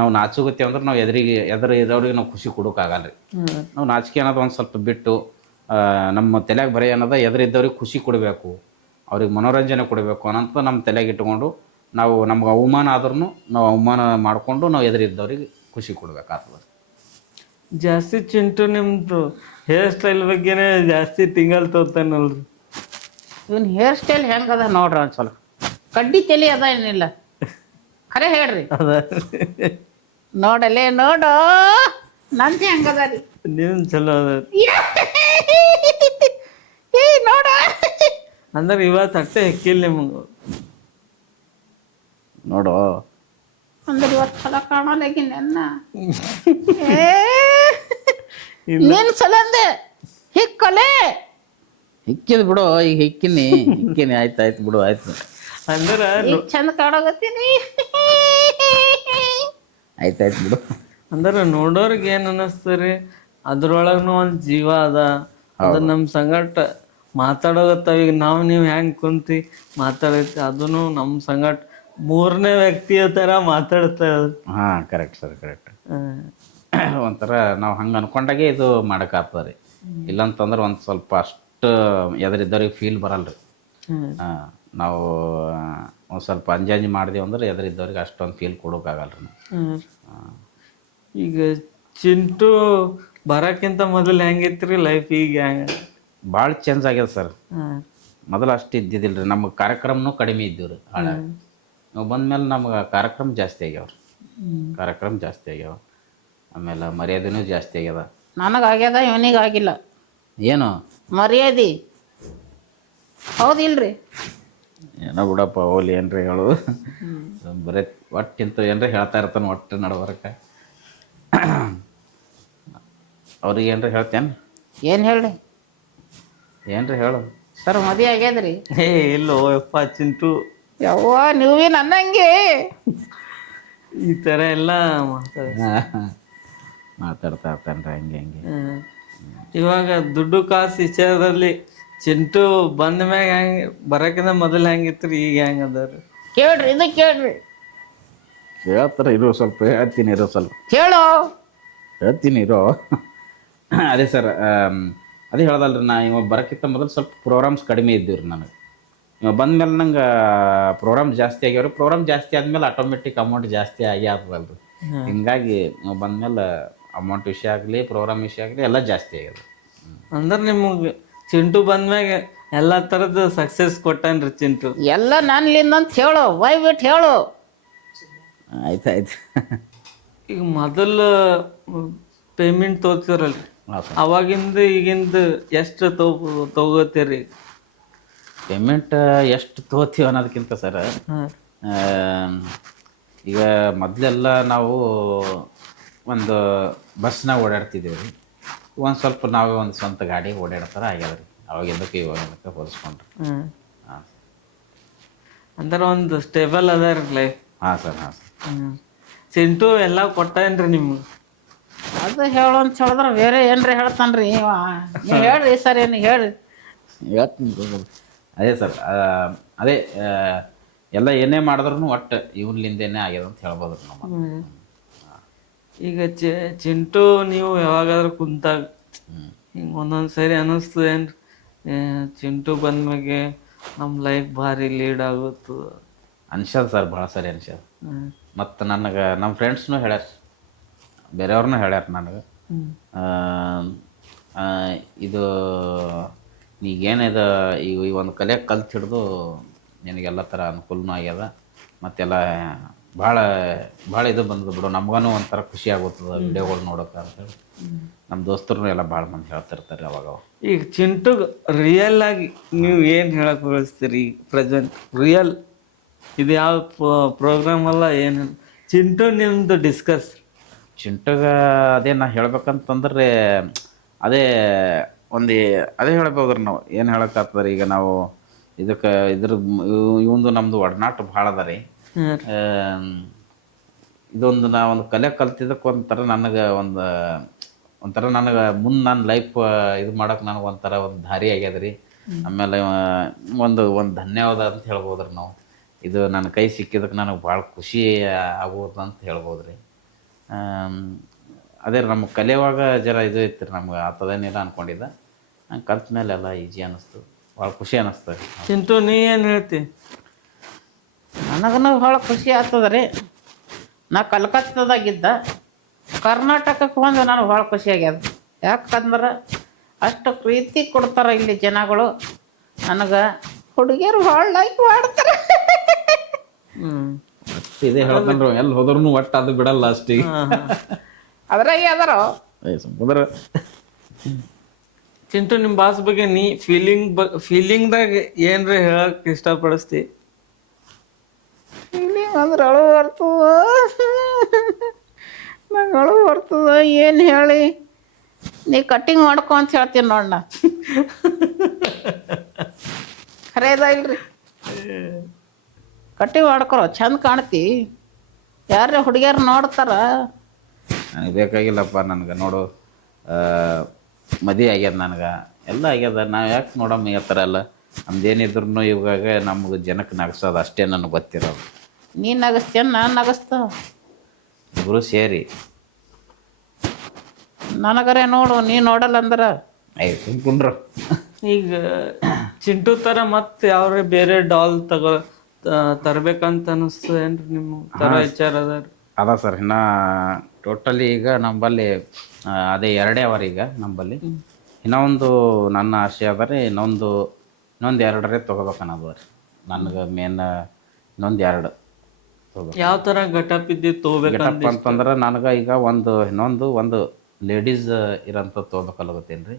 ನಾವು ನಾಚುಗತ್ತೀವಿ ಅಂದ್ರೆ ನಾವು ಎದುರಿಗೆ ನಾವು ಖುಷಿ ಕೊಡೋಕ್ಕಾಗಲ್ಲ ರೀ. ನಾವು ನಾಚಿಕೆ ಅನ್ನೋದು ಒಂದು ಸ್ವಲ್ಪ ಬಿಟ್ಟು ನಮ್ಮ ತಲೆಯಾಗ ಬರೀ ಅನ್ನೋದು ಎದುರಿದ್ದವ್ರಿಗೆ ಖುಷಿ ಕೊಡಬೇಕು, ಅವ್ರಿಗೆ ಮನೋರಂಜನೆ ಕೊಡಬೇಕು ಅನ್ನೋಂಥ ನಮ್ಮ ತಲೆಯಾಗ ಇಟ್ಕೊಂಡು ನಮ್ಗೆ ಅವಮಾನ ಆದ್ರೂ ನಾವು ಅವಮಾನ ಮಾಡಿಕೊಂಡು ನಾವು ಎದುರಿದ್ದವ್ರಿಗೆ ಖುಷಿ ಕೊಡ್ಬೇಕಾಗ್ತದೆ. ಜಾಸ್ತಿ ಚಿಂಟು ನಿಮ್ಮದು ಹೇರ್ ಸ್ಟೈಲ್ ಬಗ್ಗೆನೇ ಜಾಸ್ತಿ ತಿಂಗಳು ತೋತಾನಲ್ರಿ. ಇವನ್ ಹೇರ್ ಸ್ಟೈಲ್ ಹೆಂಗದ ನೋಡ್ರಿ ಒಂದ್ಸಲ. ಕಡ್ಡಿ ತಲಿ ಅದ ಏನಿಲ್ಲ ಖರೆ ಹೇಳ್ರಿ. ಅದ ನೋಡಲೇ ನೋಡು ನಂದಿ ಹಂಗದ ರೀ. ನಿಮ್ ಚಲೋ ಅದ. ಏ ನೋಡ ಅಂದ್ರೆ ಇವತ್ತು ಅಟ್ಟೆ ಹೆಕ್ಕಿಲ್ಲ ನಿಮ್ಗೆ. ನೋಡು ಅಂದ್ರೆ ಇವತ್ತು ಚಲೋ ಕಾಣೋಲಾಗಿ ನನ್ನ ನೀನ್ ಸಲಂದೆ ಹಿಕ್ಕಲೆ ಹಿಕ್ಕಿದ್ ಬಿಡು, ಈಗ ಹಿಕ್ಕಿನಿ ಆಯ್ತು ಬಿಡು ಆಯ್ತು. ಅಂದ್ರೆ ಈಗ ಚಂದ ಕಾಣೋಗತ್ತೀನಿ. ಆಯ್ತು ಬಿಡು. ಅಂದ್ರೆ ನೋಡೋರ್ಗೆ ಏನ್ ಅನ್ನಿಸ್ತರಿ, ಅದ್ರೊಳಗ್ನು ಒಂದ್ ಜೀವ ಅದ. ಅದ ನಮ್ ಸಂಗಟ ಮಾತಾಡೋಗತ್ತಾವ. ಈಗ ನೀವು ಹೆಂಗ್ ಕುಂತಿ ಮಾತಾಡೈತಿ ಅದನ್ನು ನಮ್ ಸಂಗಟ ಮೂರನೇ ವ್ಯಕ್ತಿಯ ತರ ಮಾತಾಡ್ತಾ. ಹಾ ಕರೆಕ್ಟ್ ಸರ್, ಕರೆಕ್ಟ್. ಒಂಥರ ನಾವು ಹಂಗೆ ಅನ್ಕೊಂಡಾಗೆ ಇದು ಮಾಡೋಕ್ಕಾಗ್ತದೆ ರೀ. ಇಲ್ಲಂತಂದ್ರೆ ಒಂದು ಸ್ವಲ್ಪ ಅಷ್ಟು ಎದುರಿದ್ದವ್ರಿಗೆ ಫೀಲ್ ಬರಲ್ರಿ. ನಾವು ಒಂದು ಸ್ವಲ್ಪ ಅಂಜಾಂಜಿ ಮಾಡಿದೆವು ಅಂದ್ರೆ ಎದುರಿದ್ದವ್ರಿಗೆ ಅಷ್ಟೊಂದು ಫೀಲ್ ಕೊಡೋಕ್ಕಾಗಲ್ರಿ. ಈಗ ಚಿಂಟು ಬರೋಕ್ಕಿಂತ ಮೊದಲು ಹೆಂಗಿತ್ರಿ ಲೈಫ್, ಈಗ ಹೆಂಗ? ಭಾಳ ಚೇಂಜ್ ಆಗ್ಯದ ಸರ್. ಮೊದಲು ಅಷ್ಟು ಇದ್ದಿದ್ದಿಲ್ಲ ರೀ. ನಮಗೆ ಕಾರ್ಯಕ್ರಮನೂ ಕಡಿಮೆ ಇದ್ದೀವಿ ರೀ. ನಾವು ಬಂದ್ಮೇಲೆ ನಮ್ಗೆ ಕಾರ್ಯಕ್ರಮ ಜಾಸ್ತಿ ಆಗ್ಯಾವ. ಆಮೇಲೆ ಮರ್ಯಾದೆನೂ ಜಾಸ್ತಿ ಆಗ್ಯದ. ನನಗಾಗ್ಯದ ಇವನಿಗಾಗಿಲ್ಲ ಏನು ಮರ್ಯಾದಿ, ಹೌದಿಲ್ರಿ? ಏನೋ ಬಿಡಪ್ಪ, ಹೋಲಿ ಏನ್ರಿ ಹೇಳು. ಬರೀ ಒಟ್ಟಿಂತ ಏನ್ರಿ ಹೇಳ್ತಾ ಇರ್ತಾನೆ ಒಟ್ಟು ನಡ್ಬರಕ್ಕೆ. ಅವ್ರಿಗೆ ಏನ್ರಿ ಹೇಳ್ತೇನೆ? ಏನು ಹೇಳಿ ಏನ್ರಿ ಹೇಳು ಸರ್, ಮದುವೆ ಆಗ್ಯದ್ರಿ? ಏ ಇಲ್ಲೋ ಯಪ್ಪ ಚಿಂಟು, ಯವ್ವ ನೀವೇ ನನ್ನಂಗೆ ಈ ಥರ ಎಲ್ಲ ಮಾತಾಡ್ತಾ ಇರ್ತಾನ್ರಿ ಹಂಗೆ. ಇವಾಗ ದುಡ್ಡು ಕಾಸು ವಿಚಾರದಲ್ಲಿ ಚಿಂಟು ಬಂದ ಮ್ಯಾಗ ಹೆಂಗೆ, ಬರೋಕ್ಕಿಂತ ಮೊದಲು ಹೆಂಗಿತ್ರಿ, ಈಗ ಹೆಂಗೆ ಅದಾರ? ಕೇಳ್ರಿ, ಇದು ಕೇಳ್ರಿ. ಹೇಳ್ತಾರೆ ಇರೋ, ಸ್ವಲ್ಪ ಹೇಳ್ತೀನಿ ಇರೋ, ಸ್ವಲ್ಪ ಹೇಳ್ತೀನಿ ಇರೋ. ಅದೇ ಸರ್, ಅದೇ ಹೇಳ್ದಲ್ರಿ, ನಾ ಇವಾಗ ಬರೋಕ್ಕಿಂತ ಮೊದಲು ಸ್ವಲ್ಪ ಪ್ರೋಗ್ರಾಮ್ಸ್ ಕಡಿಮೆ ಇದ್ದೀವಿ ರೀ ನನಗೆ. ಇವಾಗ ಬಂದಮೇಲೆ ನಂಗೆ ಪ್ರೋಗ್ರಾಮ್ ಜಾಸ್ತಿ ಆಗ್ಯಾವ್ರಿ. ಪ್ರೋಗ್ರಾಮ್ ಜಾಸ್ತಿ ಆದಮೇಲೆ ಆಟೋಮೆಟಿಕ್ ಅಮೌಂಟ್ ಜಾಸ್ತಿ ಆಗ್ತದಲ್ರಿ. ಹಿಂಗಾಗಿ ಬಂದಮೇಲೆ ಅಮೌಂಟ್ ವಿಷಯ ಆಗಲಿ, ಪ್ರೋಗ್ರಾಮ್ ವಿಷಯ ಆಗಲಿ ಎಲ್ಲ ಜಾಸ್ತಿ ಆಗ್ಯದ. ಅಂದ್ರೆ ನಿಮಗೆ ಚಿಂಟು ಬಂದ್ಮ್ಯಾಗ ಎಲ್ಲ ಥರದ್ದು ಸಕ್ಸಸ್ ಕೊಟ್ಟಾನ್ರಿ ಚಿಂಟು. ಎಲ್ಲ ನನ್ನಿಂದ ಅಂತ ಹೇಳು, ಬಿಟ್ಟು ಹೇಳು. ಆಯ್ತು. ಈಗ ಮೊದಲು ಪೇಮೆಂಟ್ ತೋತಿರಲ್ರಿ, ಅವಾಗಿಂದ ಈಗಿಂದ ಎಷ್ಟು ತಗೋತೀರಿ? ಪೇಮೆಂಟ್ ಎಷ್ಟು ತೊಗೋತೀವಿ ಅನ್ನೋದಕ್ಕಿಂತ ಸರ್, ಈಗ ಮೊದಲೆಲ್ಲ ನಾವು ಒಂದು ಬಸ್ನಾಗ ಓಡಾಡ್ತಿದ್ದೀವಿ ರೀ. ಒಂದು ಸ್ವಲ್ಪ ನಾವೇ ಒಂದು ಸ್ವಂತ ಗಾಡಿ ಓಡಾಡ್ತಾರೆ ಆಗ್ಯದ ರೀ, ಅವಾಗಿಂದಕ್ಕೆ ಇವಾಗಿಂದಕ್ಕೆ ಹೋಲಿಸ್ಕೊಂಡ್ರಿ. ಹಾಂ ಅಂದ್ರೆ ಒಂದು ಸ್ಟೇಬಲ್ ಅದ ರೀ ಲೈಫ್. ಹಾಂ ಸರ್. ಚಿಂಟು ಎಲ್ಲ ಕೊಟ್ಟಾನ್ರಿ ನಿಮ್ಗೆ? ಅದು ಹೇಳು ಅಂತ ಹೇಳಿದ್ರೆ ಬೇರೆ ಏನ್ರಿ ಹೇಳ್ತಾನ್ರಿ ನೀವು ಹೇಳ್ರಿ ಸರ್, ಏನು ಹೇಳ್ರಿ. ಹೇಳ್ತೀನಿ. ಅದೇ ಸರ್, ಅದೇ ಎಲ್ಲ ಏನೇ ಮಾಡಿದ್ರು ಒಟ್ಟು ಇವನ್ಲಿಂದೇನೆ ಆಗ್ಯದ ಅಂತ ಹೇಳ್ಬೋದು ನಮ್ಮ. ಈಗ ಚಿಂಟು ನೀವು ಯಾವಾಗಾದ್ರೂ ಕುಂತಾಗ ಹಿಂಗೆ ಒಂದೊಂದು ಸರಿ ಅನ್ನಿಸ್ತು ಏನು, ಚಿಂಟು ಬಂದ್ಮ್ಯಾಗೆ ನಮ್ಮ ಲೈಫ್ ಭಾರಿ ಲೀಡ್ ಆಗುತ್ತು ಅನ್ಸದ ಸರ್, ಭಾಳ ಸರಿ ಅನ್ಸದ. ಮತ್ತು ನನಗೆ ನಮ್ಮ ಫ್ರೆಂಡ್ಸ್ನೂ ಹೇಳ್ಯಾರ, ಬೇರೆಯವ್ರನ್ನೂ ಹೇಳ್ಯಾರ ನನಗೆ, ಇದು ಈಗೇನಿದೆ ಈ ಒಂದು ಕಲೆ ಕಲ್ತು ಹಿಡಿದು ನಿನಗೆಲ್ಲ ಥರ ಅನುಕೂಲನೂ ಆಗ್ಯದ, ಮತ್ತೆಲ್ಲ ಭಾಳ ಇದು ಬಂದದ ಬಿಡು, ನಮ್ಗೂ ಒಂಥರ ಖುಷಿ ಆಗುತ್ತದೆ ವಿಡಿಯೋಗಳು ನೋಡೋಕೆ ಅಂತೇಳಿ ನಮ್ಮ ದೋಸ್ತರು ಎಲ್ಲ ಭಾಳ ಮಂದಿ ಹೇಳ್ತಿರ್ತಾರೆ ಅವಾಗ. ಈಗ ಚಿಂಟುಗೆ ರಿಯಲ್ ಆಗಿ ನೀವು ಏನು ಹೇಳಕ್ಕೆ ಬಯಸ್ತೀರಿ? ಪ್ರೆಸೆಂಟ್ ರಿಯಲ್ ಇದು ಯಾವ ಪ್ರೋಗ್ರಾಮ್ ಅಲ್ಲ, ಏನು ಚಿಂಟು ನಿಮ್ಮದು ಡಿಸ್ಕಸ್. ಚಿಂಟುಗೆ ಅದೇ ನಾ ಹೇಳ್ಬೇಕಂತಂದ್ರೆ ಅದೇ ಹೇಳ್ಬೋದ್ರಿ. ನಾವು ಏನು ಹೇಳೋಕ್ಕಾಗ್ತದೆ ಈಗ, ನಾವು ಇವಂದು ನಮ್ಮದು ಒಡನಾಟ ಭಾಳ ಅದ ರೀ. ಇದೊಂದು ನಾ ಒಂದು ಕಲೆ ಕಲ್ತಿದ್ದಕ್ಕೆ ಒಂಥರ ನನಗೆ ಒಂಥರ ನನಗೆ ಮುಂದೆ ನನ್ನ ಲೈಫ್ ಇದು ಮಾಡೋಕೆ ನನಗೆ ಒಂಥರ ಒಂದು ದಾರಿ ಆಗ್ಯದ ರೀ. ಆಮೇಲೆ ಒಂದು ಧನ್ಯವಾದ ಅಂತ ಹೇಳ್ಬೋದ್ರಿ ನಾವು. ಇದು ನನ್ನ ಕೈ ಸಿಕ್ಕಿದ್ದಕ್ಕೆ ನನಗೆ ಭಾಳ ಖುಷಿ ಆಗ್ಬೋದು ಅಂತ ಹೇಳ್ಬೋದು ರೀ. ಅದೇ ನಮ್ಮ ಕಲಿಯುವಾಗ ಜರ ಇದು ಇತ್ತು ರೀ, ನಮ್ಗೆ ಆತದೇನಿಲ್ಲ ಅಂದ್ಕೊಂಡಿದ್ದೆ. ನಂಗೆ ಕಲ್ತ ಮೇಲೆ ಎಲ್ಲ ಈಜಿ ಅನ್ನಿಸ್ತು, ಭಾಳ ಖುಷಿ ಅನ್ನಿಸ್ತದೆ. ಚಿಂಟು ನೀ ಏನು ಹೇಳ್ತಿ? ನನಗೂ ಭಾಳ ಖುಷಿ ಆಗ್ತದೆ ರೀ. ನಾ ಕಲ್ಕತ್ತಾದಾಗಿದ್ದ ಕರ್ನಾಟಕಕ್ಕೆ ಬಂದು ನನಗೆ ಭಾಳ ಖುಷಿ ಆಗ್ಯದ. ಯಾಕಂದ್ರೆ ಅಷ್ಟು ಪ್ರೀತಿ ಕೊಡ್ತಾರೆ ಇಲ್ಲಿ ಜನಗಳು. ನನಗೆ ಹುಡುಗಿಯರು ಭಾಳ ಲೈಕ್ ಮಾಡ್ತಾರೆ. ಒಟ್ಟು ಇದೇ ಹೇಳ್ತಾನ್ರಿ ಎಲ್ಲಿ ಹೋದ್ರೂ ಒಟ್ಟು ಅದು ಬಿಡಲ್ಲ ಲಾಸ್ಟಿಗೆ. ಅದ್ರಾಗೆ ಅದಾರೋ ಸುಮ್ಮದ್ರ ಚಿಂಟು ನಿಮ್ಮ ಬಾಸ್ ಬಗ್ಗೆ ನೀ ಫೀಲಿಂಗ್ದಾಗ ಏನ್ರಿ ಹೇಳಕ್ ಇಷ್ಟಪಡಿಸ್ತಿ? ಫೀಲಿಂಗ್ ಅಂದ್ರೆ ಅಳು ಬರ್ತದ, ನಂಗೆ ಅಳು ಬರ್ತದ. ಏನು ಹೇಳಿ, ನೀ ಕಟ್ಟಿಂಗ್ ಮಾಡ್ಕೊ ಅಂತ ಹೇಳ್ತೀನಿ ನೋಡಣ್ಣ. ಖರೇದ ಇಲ್ರಿ, ಕಟ್ಟಿಂಗ್ ಮಾಡ್ಕೊರೋ ಚಂದ ಕಾಣ್ತಿ. ಯಾರೇ ಹುಡುಗಿಯರು ನೋಡ್ತಾರ. ನನಗೆ ಬೇಕಾಗಿಲ್ಲಪ್ಪ, ನನಗೆ ನೋಡು ಮದುವೆ ಆಗ್ಯದ, ನನಗೆ ಎಲ್ಲ ಆಗ್ಯದ. ನಾವು ಯಾಕೆ ನೋಡಮ್ಮ ಈ ಥರ ಎಲ್ಲ ನಮ್ದೇನಿದ್ರು ಇವಾಗ ನಮ್ಗೆ ಜನಕ್ಕೆ ನಗಸೋದು ಅಷ್ಟೇ ನನಗೆ ಗೊತ್ತಿರೋದು. ನೀನು ನಗಸ್ತೇನೆ, ನಾನು ನಗಸ್ತ. ಇಬ್ಬರು ಸೇರಿ ನನಗರೆ ನೋಡು, ನೀ ನೋಡಲ್ಲ ಅಂದ್ರೆ ಆಯ್ತು ಸುಮ್ಕೊಂಡ್ರು. ಈಗ ಚಿಂಟು ಥರ ಮತ್ತೆ ಯಾವ್ರೆ ಬೇರೆ ಡಾಲ್ ತರ್ಬೇಕಂತ ಅನಿಸ್ತದೆ ಏನ್ರಿ ನಿಮ್ಮ ಥರ ವಿಚಾರ ಅದ? ಅದ ಸರ್, ಇನ್ನು ಟೋಟಲಿ ಈಗ ನಂಬಲ್ಲಿ ಅದೇ 2 ಅವರ್ ಈಗ ನಂಬಲ್ಲಿ. ಇನ್ನೊಂದು ನನ್ನ ಆಸೆ ಅದ ರೀ, ಇನ್ನೊಂದು 2 ತೊಗೋಬೇಕನ್ನೋದು ರೀ ನನಗೆ ಮೇನ್. ಇನ್ನೊಂದು 2 ತೊಗೋಬೇಕು. ಯಾವ ಥರ ಘಟಪ್ ಇದ್ದಿದ್ದು ತೊಗೋಬೇಕಂತ ಅಂತಂದ್ರೆ ನನಗೆ ಈಗ ಒಂದು ಲೇಡೀಸ್ ಇರೋಂಥ ತೊಗೋಬೇಕಲ್ಲಗತ್ತೇನು ರೀ.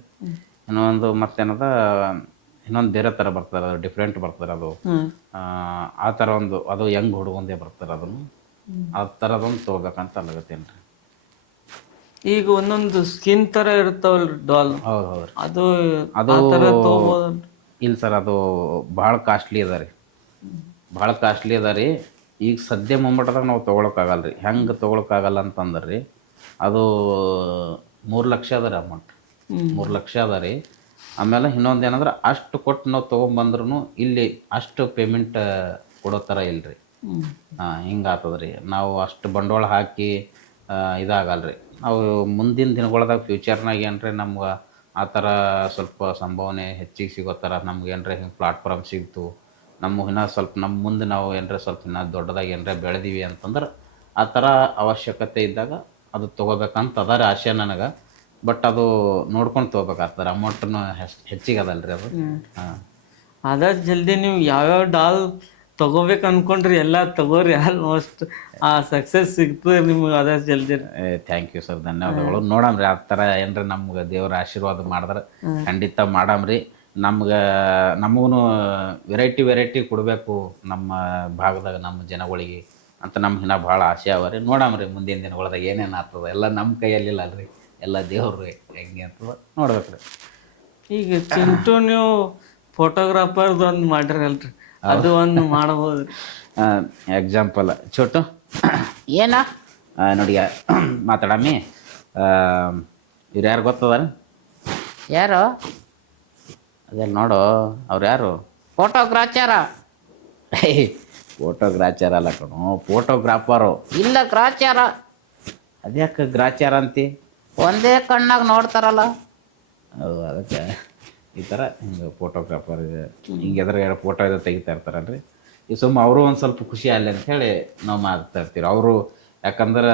ಇನ್ನೊಂದು ಮತ್ತೇನದ ಇನ್ನೊಂದು ಬೇರೆ ಥರ ಬರ್ತಾರೆ, ಅದು ಡಿಫ್ರೆಂಟ್ ಬರ್ತಾರೆ. ಅದು ಆ ಥರ ಒಂದು ಅದು ಯಂಗ್ ಹುಡುಗಂದೇ ಬರ್ತಾರೆ, ಅದನ್ನು ಆ ಥರದೊಂದು ತೊಗೋಬೇಕಂತ ಅಲ್ಲಗತ್ತೇನು ರೀ. ಈಗ ಒಂದೊಂದು ಸ್ಕಿನ್ ಥರ ಇರ್ತಾವಲ್ರಿ ಡಾಲ್, ಹೌದು ಹೌದು. ಅದು ತೊಗೋಬೋದು? ಇಲ್ಲ ಸರ್, ಅದು ಭಾಳ ಕಾಸ್ಟ್ಲಿ ಅದ ರೀ, ಭಾಳ ಕಾಸ್ಟ್ಲಿ ಅದ ರೀ. ಈಗ ಸದ್ಯ ಮೊಮೆಂಟ್ದಾಗ ನಾವು ತೊಗೊಳಕ್ಕಾಗಲ್ಲ ರೀ. ಹೆಂಗೆ ತೊಗೊಳಕ್ಕಾಗಲ್ಲ ಅಂತಂದ್ರೆ ರೀ, ಅದು 3 ಲಕ್ಷ ಅದ ರೀ ಅಮೌಂಟ್, 3 ಲಕ್ಷ ಅದ ರೀ. ಆಮೇಲೆ ಇನ್ನೊಂದು ಏನಂದ್ರೆ ಅಷ್ಟು ಕೊಟ್ಟು ನಾವು ತೊಗೊಂಬಂದ್ರೂ ಇಲ್ಲಿ ಅಷ್ಟು ಪೇಮೆಂಟ್ ಕೊಡೋ ಥರ ಇಲ್ಲ ರೀ. ಹಿಂಗೆ ಆಗ್ತದೆ ರೀ. ನಾವು ಅಷ್ಟು ಬಂಡವಾಳ ಹಾಕಿ ಇದಾಗಲ್ಲ ರೀ. ನಾವು ಮುಂದಿನ ದಿನಗಳದಾಗ ಫ್ಯೂಚರ್ನಾಗ ಏನ್ರಿ ನಮ್ಗೆ ಆ ಥರ ಸ್ವಲ್ಪ ಸಂಭಾವನೆ ಹೆಚ್ಚಿಗೆ ಸಿಗೋ ಥರ ನಮ್ಗೆ ಏನ್ರಿ ಹಿಂಗೆ ಪ್ಲಾಟ್ಫಾರ್ಮ್ ಸಿಗ್ತು, ನಮ್ಮ ಇನ್ನೂ ಸ್ವಲ್ಪ ನಮ್ಮ ಮುಂದೆ ನಾವು ಏನ್ರಿ ಸ್ವಲ್ಪ ಇನ್ನೂ ದೊಡ್ಡದಾಗಿ ಏನ್ರಿ ಬೆಳೆದೀವಿ ಅಂತಂದ್ರೆ ಆ ಥರ ಅವಶ್ಯಕತೆ ಇದ್ದಾಗ ಅದು ತೊಗೋಬೇಕಂತ ಅದ ರೀ ಆಸೆ ನನಗೆ. ಬಟ್ ಅದು ನೋಡ್ಕೊಂಡು ತೊಗೋಬೇಕಾಗ್ತದೆ, ಅಮೌಂಟನ್ನು ಹೆಚ್ಚಿಗೆ ಅದಲ್ಲ ರೀ ಅದು. ಅದ ಜಲ್ದಿ ನೀವು ಯಾವ್ಯಾವ ಡಾಲ್ ತಗೋಬೇಕು ಅನ್ಕೊಂಡ್ರಿ ಎಲ್ಲ ತಗೋರಿ, ಆಲ್ಮೋಸ್ಟ್ ಆ ಸಕ್ಸಸ್ ಸಿಗ್ತದೆ ನಿಮ್ಗೆ ಅದ ಜಲ್ದಿ. ಥ್ಯಾಂಕ್ ಯು ಸರ್, ಧನ್ಯವಾದಗಳು. ನೋಡಮ್ರಿ ಆ ಥರ ಏನ್ರಿ ನಮ್ಗೆ ದೇವ್ರ ಆಶೀರ್ವಾದ ಮಾಡಿದ್ರೆ ಖಂಡಿತ ಮಾಡಮ್ರಿ. ನಮಗೂ ವೆರೈಟಿ ಕೊಡಬೇಕು ನಮ್ಮ ಭಾಗದಾಗ ನಮ್ಮ ಜನಗಳಿಗೆ ಅಂತ ನಮ್ಗೆ ಇನ್ನೂ ಭಾಳ ಆಸೆ ಅವ ರೀ. ನೋಡಮ್ರಿ ಮುಂದಿನ ದಿನಗಳದಾಗ ಏನೇನು ಆಗ್ತದೆ, ಎಲ್ಲ ನಮ್ಮ ಕೈಯಲ್ಲಿಲ್ಲ ಅಲ್ರಿ, ಎಲ್ಲ ದೇವ್ರು ಹೆಂಗೆ ಅಂತದ ನೋಡ್ಬೇಕು ರೀ. ಈಗ ಚಿಂಟು ನೀವು ಫೋಟೋಗ್ರಾಫರ್ದು ಒಂದು ಮಾಡಿರಲ್ರಿ, ಅದು ಒಂದು ಮಾಡ್ಬೋದು ರೀ. ಎಕ್ಸಾಂಪಲ್ ಚೋಟು ಏನ ನೋಡಿ ಮಾತಾಡಮ್ಮಿ, ಇವ್ರು ಯಾರು ಗೊತ್ತದ? ಯಾರು? ಅದೆಲ್ಲ ನೋಡು, ಅವ್ರು ಯಾರು? ಫೋಟೋಗ್ರಾಚಾರ. ಫೋಟೋಗ್ರಾಚಾರ ಅಲ್ಲ ಕಣು, ಫೋಟೋಗ್ರಾಫರು. ಇಲ್ಲ ಗ್ರಾಚಾರ. ಅದ್ಯಾಕೆ ಗ್ರಾಚಾರ ಅಂತಿ? ಒಂದೇ ಕಣ್ಣಾಗ ನೋಡ್ತಾರಲ್ಲ. ಹೌದು, ಅದಕ್ಕೆ ಈ ಥರ ಹಿಂಗೆ ಫೋಟೋಗ್ರಾಫರ್ ಹಿಂಗೆ ಎದುರುಗಡೆ ಫೋಟೋ ಇದು ತೆಗಿತಾ ಇರ್ತಾರಲ್ರಿ. ಈ ಸುಮ್ಮ ಅವರು ಒಂದು ಸ್ವಲ್ಪ ಖುಷಿ ಆಗಲಿ ಅಂಥೇಳಿ ನಾವು ಮಾಡ್ತಾ ಇರ್ತೀವಿ. ಅವರು ಯಾಕಂದ್ರೆ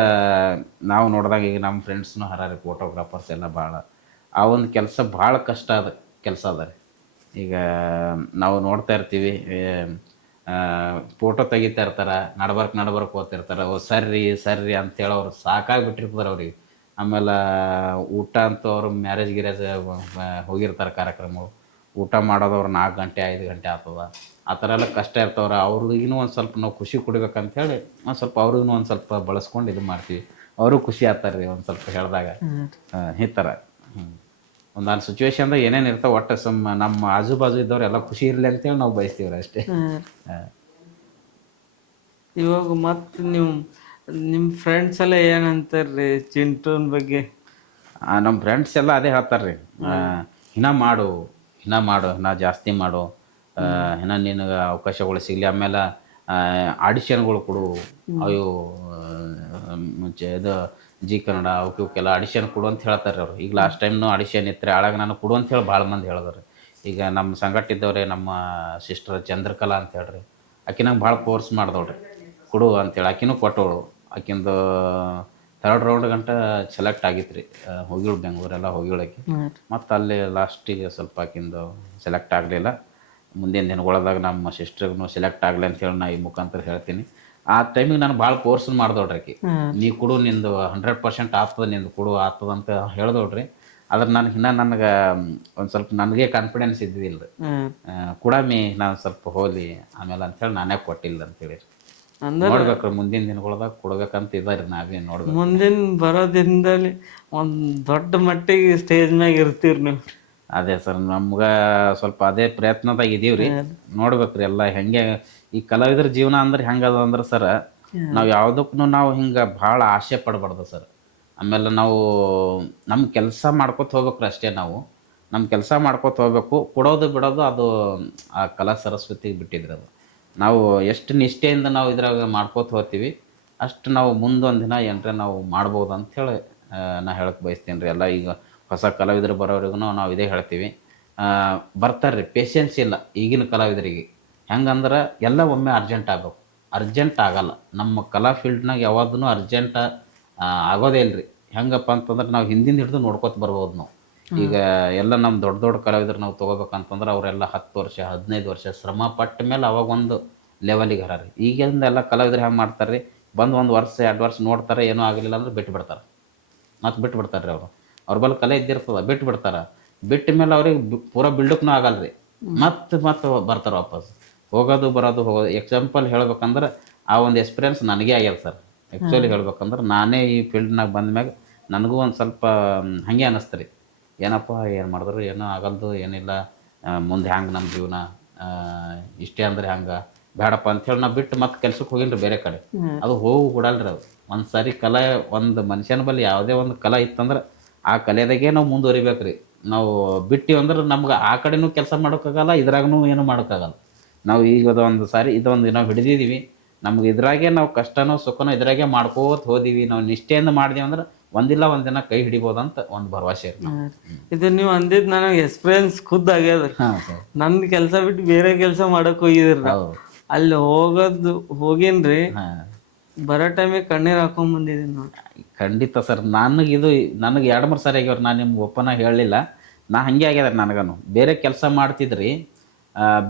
ನಾವು ನೋಡಿದಾಗ ಈಗ ನಮ್ಮ ಫ್ರೆಂಡ್ಸ್ನೂ ಹರಾರಿ ಫೋಟೋಗ್ರಾಫರ್ಸ್ ಎಲ್ಲ ಭಾಳ ಆ ಒಂದು ಕೆಲಸ ಭಾಳ ಕಷ್ಟ ಕೆಲಸ ಅದ ರೀ. ಈಗ ನಾವು ನೋಡ್ತಾ ಇರ್ತೀವಿ, ಫೋಟೋ ತೆಗಿತಾ ಇರ್ತಾರೆ, ನಡ್ಬರ್ಕ್ ಹೋಗ್ತಿರ್ತಾರೆ. ಓ ಸರ್ರಿ ಅಂತೇಳಿ ಅವ್ರು ಸಾಕಾಗಿಬಿಟ್ಟಿರ್ತಾರೆ ಅವ್ರಿಗೆ. ಆಮೇಲೆ ಊಟ ಅಂತೂ ಅವರು ಮ್ಯಾರೇಜ್ ಗಿರೇಜ್ ಹೋಗಿರ್ತಾರೆ ಕಾರ್ಯಕ್ರಮಗಳು, ಊಟ ಮಾಡೋದವ್ರು 4 ಗಂಟೆ 5 ಗಂಟೆ ಆಗ್ತದ. ಆ ಥರ ಎಲ್ಲ ಕಷ್ಟ ಇರ್ತವ್ರೆ. ಅವ್ರಿಗೂ ಒಂದು ಸ್ವಲ್ಪ ನಾವು ಖುಷಿ ಕೊಡ್ಬೇಕಂತೇಳಿ ಒಂದು ಸ್ವಲ್ಪ ಅವ್ರಿಗೂ ಒಂದು ಸ್ವಲ್ಪ ಬಳಸ್ಕೊಂಡು ಇದು ಮಾಡ್ತೀವಿ. ಅವರು ಖುಷಿ ಆಗ್ತಾರೆ ರೀ ಒಂದು ಸ್ವಲ್ಪ ಹೇಳಿದಾಗ. ಈ ಥರ ಒಂದೊಂದು ಸಿಚುವೇಶನ್ದಾಗ ಏನೇನು ಇರ್ತಾವೆ, ಒಟ್ಟು ನಮ್ಮ ಆಜು ಬಾಜು ಇದ್ದವ್ರು ಎಲ್ಲ ಖುಷಿ ಇರಲಿ ಅಂತೇಳಿ ನಾವು ಬಯಸ್ತೀವ್ರಿ ಅಷ್ಟೇ. ಇವಾಗ ಮತ್ತೆ ನಿಮ್ಮ ಫ್ರೆಂಡ್ಸ್ ಎಲ್ಲ ಏನಂತಾರ್ರಿ ಚಿಂಟುನ್ ಬಗ್ಗೆ? ನಮ್ಮ ಫ್ರೆಂಡ್ಸ್ ಎಲ್ಲ ಅದೇ ಹೇಳ್ತಾರೆ ರೀ, ಇನ್ನೂ ಜಾಸ್ತಿ ಮಾಡು, ಇನ್ನೂ ನಿನಗೆ ಅವಕಾಶಗಳು ಸಿಗಲಿ. ಆಮೇಲೆ ಆಡಿಷನ್ಗಳು ಕೊಡು, ಅವು ಮುಂಚೆ ಇದು ಜಿ ಕನ್ನಡ ಅವಕ್ಕೆಲ್ಲ ಆಡಿಷನ್ ಕೊಡು ಅಂತ ಹೇಳ್ತಾರೆ ಅವರು. ಈಗ ಲಾಸ್ಟ್ ಟೈಮ್ನು ಆಡಿಷನ್ ಇತ್ತು ಆಳಾಗ ನಾನು ಕೊಡು ಅಂತ ಹೇಳಿ ಭಾಳ ಮಂದಿ ಹೇಳಿದ್ರು. ಈಗ ನಮ್ಮ ಸಂಘಟಿದ್ದವ್ರೆ ನಮ್ಮ ಸಿಸ್ಟರ್ ಚಂದ್ರಕಲಾ ಅಂತ ಹೇಳ್ರಿ, ಆಕೆ ನಂಗೆ ಭಾಳ ಫೋರ್ಸ್ ಮಾಡ್ದವ್ರಿ ಕೊಡು ಅಂತೇಳಿ. ಆಕಿನೂ ಕೊಟ್ಟವಳು. ಆಕಿಂದು 3rd ರೌಂಡ್ ಗಂಟ ಸೆಲೆಕ್ಟ್ ಆಗಿತ್ತು ರೀ. ಹೋಗಿಳು ಬೆಂಗಳೂರೆಲ್ಲ ಹೋಗಿಳಕ್ಕೆ. ಮತ್ತು ಅಲ್ಲಿ ಲಾಸ್ಟಿಗೆ ಸ್ವಲ್ಪ ಆಕಿಂದು ಸೆಲೆಕ್ಟ್ ಆಗಲಿಲ್ಲ. ಮುಂದಿನ ದಿನಗಳದಾಗ ನಮ್ಮ ಸಿಸ್ಟ್ರಿಗೂ ಸೆಲೆಕ್ಟ್ ಆಗಲಿ ಅಂತೇಳಿ ನಾ ಈ ಮುಖಾಂತರ ಹೇಳ್ತೀನಿ. ಆ ಟೈಮಿಗೆ ನಾನು ಭಾಳ ಕೋರ್ಸ್ ಮಾಡ್ದೋಡ್ರಿ ಆಕಿ, ನೀ ಕೊಡು ನಿಂದು 100% ಆಗ್ತದೆ, ನಿಂದು ಕೊಡು ಆಗ್ತದೆ ಅಂತ ಹೇಳ್ದೋಡ್ರಿ. ಆದ್ರೆ ನನಗೆ ಇನ್ನೂ ನನಗೆ ಒಂದು ಸ್ವಲ್ಪ ನನಗೆ ಕಾನ್ಫಿಡೆನ್ಸ್ ಇದ್ದಿದ್ದಿಲ್ಲ ರೀ. ಕೊಡಮಿ ನಾನು ಸ್ವಲ್ಪ ಹೋಲಿ ಆಮೇಲೆ ಅಂಥೇಳಿ ನಾನೇ ಕೊಟ್ಟಿಲ್ಲ ಅಂತೇಳಿ. ನೋಡ್ಬೇಕ್ರಿ ಮುಂದಿನ ದಿನಗಳದಾಗ ಕೊಡ್ಬೇಕಂತ ಇದಾರೆ ನಾವೇ ನೋಡ್ಬೇಕು. ಮುಂದಿನ ಬರೋ ದಿನದಲ್ಲಿ ಒಂದು ದೊಡ್ಡ ಮಟ್ಟಿಗೆ ಸ್ಟೇಜ್ ಮ್ಯಾಗ ಇರ್ತೀರಿ ನೀವು. ಅದೇ ಸರ್, ನಮ್ಗೆ ಸ್ವಲ್ಪ ಅದೇ ಪ್ರಯತ್ನದಾಗ ಇದೀವಿ ರೀ. ನೋಡ್ಬೇಕ್ರಿ ಎಲ್ಲ ಹೆಂಗೆ ಈ ಕಲಾವಿದ್ರ ಜೀವನ ಅಂದ್ರೆ ಹೆಂಗದ ಅಂದ್ರೆ ಸರ್, ನಾವು ಯಾವುದಕ್ಕೂ ನಾವು ಹಿಂಗೆ ಭಾಳ ಆಸೆ ಪಡಬಾರ್ದು ಸರ್. ಆಮೇಲೆ ನಾವು ನಮ್ಮ ಕೆಲಸ ಮಾಡ್ಕೊತ ಹೋಗ್ಬೇಕ್ರಿ ಅಷ್ಟೇ. ನಾವು ನಮ್ಮ ಕೆಲಸ ಮಾಡ್ಕೊತ ಹೋಗ್ಬೇಕು, ಕೊಡೋದು ಬಿಡೋದು ಅದು ಆ ಕಲಾ ಸರಸ್ವತಿಗೆ ಬಿಟ್ಟಿದ್ರಿ. ಅದು ನಾವು ಎಷ್ಟು ನಿಷ್ಠೆಯಿಂದ ನಾವು ಇದ್ರಾಗ ಮಾಡ್ಕೋತ ಹೋಗ್ತೀವಿ ಅಷ್ಟು ನಾವು ಮುಂದೊಂದು ದಿನ ಏನ್ರೆ ನಾವು ಮಾಡ್ಬೋದು ಅಂಥೇಳಿ ನಾ ಹೇಳಕ್ಕೆ ಬಯಸ್ತೀನಿ ರೀ. ಎಲ್ಲ ಈಗ ಹೊಸ ಕಲಾವಿದರು ಬರೋರಿಗೂ ನಾವು ಇದೇ ಹೇಳ್ತೀವಿ, ಬರ್ತಾರೆ ರೀ, ಪೇಷನ್ಸ್ ಇಲ್ಲ ಈಗಿನ ಕಲಾವಿದರಿಗೆ. ಹೆಂಗಂದ್ರೆ ಎಲ್ಲ ಒಮ್ಮೆ ಅರ್ಜೆಂಟ್ ಆಗಬೇಕು, ಅರ್ಜೆಂಟ್ ಆಗಲ್ಲ. ನಮ್ಮ ಕಲಾ ಫೀಲ್ಡ್ನಾಗ ಯಾವಾಗೂ ಅರ್ಜೆಂಟ್ ಆಗೋದೇ ಇಲ್ಲ ರೀ. ಹೆಂಗಪ್ಪ ಅಂತಂದ್ರೆ ನಾವು ಹಿಂದಿಂದ ಹಿಡಿದು ನೋಡ್ಕೊತ ಬರ್ಬೋದು ನಾವು. ಈಗ ಎಲ್ಲ ನಮ್ಮ ದೊಡ್ಡ ದೊಡ್ಡ ಕಲಾವಿದ್ರು ನಾವು ತೊಗೋಬೇಕಂತಂದ್ರೆ ಅವರೆಲ್ಲ 10 ವರ್ಷ 15 ವರ್ಷ ಶ್ರಮ ಪಟ್ಟ ಮೇಲೆ ಅವಾಗ ಒಂದು ಲೆವೆಲಿಗೆ ಹರ ರೀ. ಈಗಿಂದ ಎಲ್ಲ ಕಲಾವಿದ್ರು ಹೆಂಗೆ ಮಾಡ್ತಾರೆ ರೀ, ಬಂದು 1 ವರ್ಷ 2 ವರ್ಷ ನೋಡ್ತಾರೆ, ಏನೂ ಆಗಲಿಲ್ಲ ಅಂದ್ರೆ ಬಿಟ್ಟು ಬಿಡ್ತಾರೆ, ಮತ್ತು ಬಿಟ್ಟು ಬಿಡ್ತಾರೆ ರೀ. ಅವ್ರ ಬಲ್ಲಿ ಕಲೆ ಇದ್ದಿರ್ತದೆ, ಬಿಟ್ಟು ಬಿಡ್ತಾರೆ. ಬಿಟ್ಟ ಮೇಲೆ ಅವ್ರಿಗೆ ಪೂರಾ ಬಿಲ್ಡಕ್ನೂ ಆಗಲ್ಲ ರೀ. ಮತ್ತೆ ಬರ್ತಾರೆ ವಾಪಸ್, ಹೋಗೋದು ಬರೋದು. ಎಕ್ಸಾಂಪಲ್ ಹೇಳ್ಬೇಕಂದ್ರೆ ಆ ಒಂದು ಎಕ್ಸ್ಪೀರಿಯನ್ಸ್ ನನಗೇ ಆಗ್ಯದ ಸರ್. ಆ್ಯಕ್ಚುಲಿ ಹೇಳ್ಬೇಕಂದ್ರೆ ನಾನೇ ಈ ಫೀಲ್ಡ್ನಾಗ ಬಂದ್ಮ್ಯಾಗ ನನಗೂ ಒಂದು ಸ್ವಲ್ಪ ಹಾಗೆ ಅನ್ನಿಸ್ತು ರೀ, ಏನಪ್ಪ ಏನು ಮಾಡಿದ್ರು ಏನೂ ಆಗಲ್ದು, ಏನಿಲ್ಲ, ಮುಂದೆ ಹ್ಯಾಂಗೆ ನಮ್ಮ ಜೀವನ ಇಷ್ಟೇ ಅಂದ್ರೆ ಹಂಗೆ ಬೇಡಪ್ಪ ಅಂಥೇಳಿ ನಾವು ಬಿಟ್ಟು ಮತ್ತೆ ಕೆಲ್ಸಕ್ಕೆ ಹೋಗಿನ್ರಿ ಬೇರೆ ಕಡೆ. ಅದು ಹೋಗು ಕೊಡಲ್ರಿ. ಅದು ಒಂದು ಸಾರಿ ಕಲೆ, ಒಂದು ಮನುಷ್ಯನ ಬಳಿ ಯಾವುದೇ ಒಂದು ಕಲೆ ಇತ್ತಂದ್ರೆ ಆ ಕಲೆದಾಗೆ ನಾವು ಮುಂದುವರಿಬೇಕು ರೀ. ನಾವು ಬಿಟ್ಟು ಅಂದ್ರೆ ನಮ್ಗೆ ಆ ಕಡೆನೂ ಕೆಲಸ ಮಾಡೋಕ್ಕಾಗಲ್ಲ, ಇದ್ರಾಗೂ ಏನೂ ಮಾಡೋಕ್ಕಾಗಲ್ಲ. ನಾವು ಈಗ ಒಂದು ಸಾರಿ ಇದೊಂದು ನಾವು ಹಿಡಿದಿದ್ದೀವಿ, ನಮ್ಗೆ ಇದ್ರಾಗೆ ನಾವು ಕಷ್ಟನೋ ಸುಖನೋ ಇದ್ರಾಗೆ ಮಾಡ್ಕೋತ ಹೋದೀವಿ, ನಾವು ನಿಷ್ಠೆಯಿಂದ ಮಾಡಿದೀವಿ ಅಂದ್ರೆ ಒಂದಿಲ್ಲ ಒಂದು ದಿನ ಕೈ ಹಿಡಿಬೋದಂತ ಒಂದು ಭರವಸೆ ಇರಿ. ಇದು ನೀವು ಅಂದಿದ್ದು ನನಗೆ ಎಕ್ಸ್ಪೀರಿಯನ್ಸ್ ಖುದ್ದು ಆಗ್ಯದ. ನನ್ನ ಕೆಲಸ ಬಿಟ್ಟು ಬೇರೆ ಕೆಲಸ ಮಾಡಕ್ ಹೋಗಿದ್ರಿ, ಅಲ್ಲಿ ಹೋಗೇನ್ರಿ, ಬರೋ ಟೈಮಿಗೆ ಕಣ್ಣೀರು ಹಾಕೊಂಡ್ ಬಂದಿದ್ದೀನಿ ನೋಡಿ. ಖಂಡಿತ ಸರ್, ನನಗೆ 2-3 ಸಾರಿ ಆಗ್ಯವ್ರು. ನಾನು ನಿಮ್ಗೆ ಒಪ್ಪನ ಹೇಳಲಿಲ್ಲ, ನಾ ಹಂಗೆ ಆಗ್ಯದ ನನಗನು. ಬೇರೆ ಕೆಲಸ ಮಾಡ್ತಿದ್ರಿ,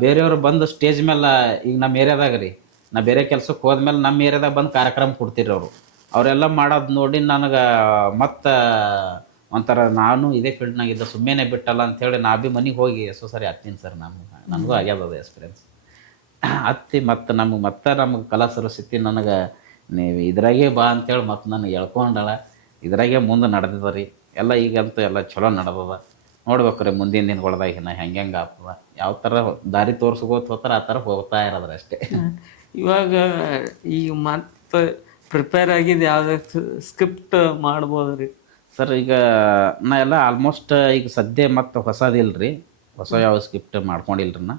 ಬೇರೆಯವರು ಬಂದು ಸ್ಟೇಜ್ ಮೇಲೆ, ಈಗ ನಮ್ಮ ಏರಿಯಾದಾಗ ರೀ, ನಾ ಬೇರೆ ಕೆಲ್ಸಕ್ಕೆ ಹೋದ್ಮೇಲೆ ನಮ್ಮ ಏರಿಯಾದಾಗ ಬಂದು ಕಾರ್ಯಕ್ರಮ ಕೊಡ್ತಿದ್ರು ಅವರು. ಅವರೆಲ್ಲ ಮಾಡೋದು ನೋಡಿ ನನಗೆ ಮತ್ತು ಒಂಥರ ನಾನು ಇದೇ ಫೀಲ್ಡ್ನಾಗಿದ್ದ ಸುಮ್ಮನೆ ಬಿಟ್ಟಲ್ಲ ಅಂಥೇಳಿ ನಾ ಭೀ ಮನೆಗೆ ಹೋಗಿ ಎಷ್ಟೋ ಸಾರಿ ಹತ್ತೀನಿ ಸರ್. ನನಗೂ ಆಗ್ಯದ ಅದು ಎಕ್ಸ್ಪೀರಿಯನ್ಸ್. ಹತ್ತಿ ಮತ್ತು ನಮಗೆ ಕಲಾ ಸರಸ್ವತಿ ನನಗೆ ನೀವು ಇದ್ರಾಗೆ ಬಾ ಅಂಥೇಳಿ ಮತ್ತು ನನಗೆ ಎಳ್ಕೊಂಡಳ, ಇದ್ರಾಗೆ ಮುಂದೆ ನಡೆದಿದೆ ರೀ ಎಲ್ಲ. ಈಗಂತೂ ಎಲ್ಲ ಚಲೋ ನಡೆದದ. ನೋಡ್ಬೇಕು ರೀ ಮುಂದಿನ ದಿನಗಳದಾಗ ಇನ್ನು ಹೆಂಗೆ ಆಗ್ತದ, ಯಾವ ಥರ ದಾರಿ ತೋರಿಸ್ಕೋತ ಹೋಗ್ತಾರೆ ಆ ಥರ ಹೋಗ್ತಾ ಇರೋದ್ರೆ ಅಷ್ಟೇ. ಇವಾಗ ಈಗ ಮತ್ತೆ ಪ್ರಿಪೇರ್ ಆಗಿದ್ದು ಯಾವುದಕ್ಕೆ ಸ್ಕ್ರಿಪ್ಟ್ ಮಾಡ್ಬೋದು ರೀ ಸರ್? ಈಗ ನಾ ಎಲ್ಲ ಆಲ್ಮೋಸ್ಟ್ ಈಗ ಸದ್ಯ ಮತ್ತು ಹೊಸದಿಲ್ಲ ರೀ, ಹೊಸ ಯಾವ ಸ್ಕ್ರಿಪ್ಟ್ ಮಾಡ್ಕೊಂಡಿಲ್ಲ ನಾ.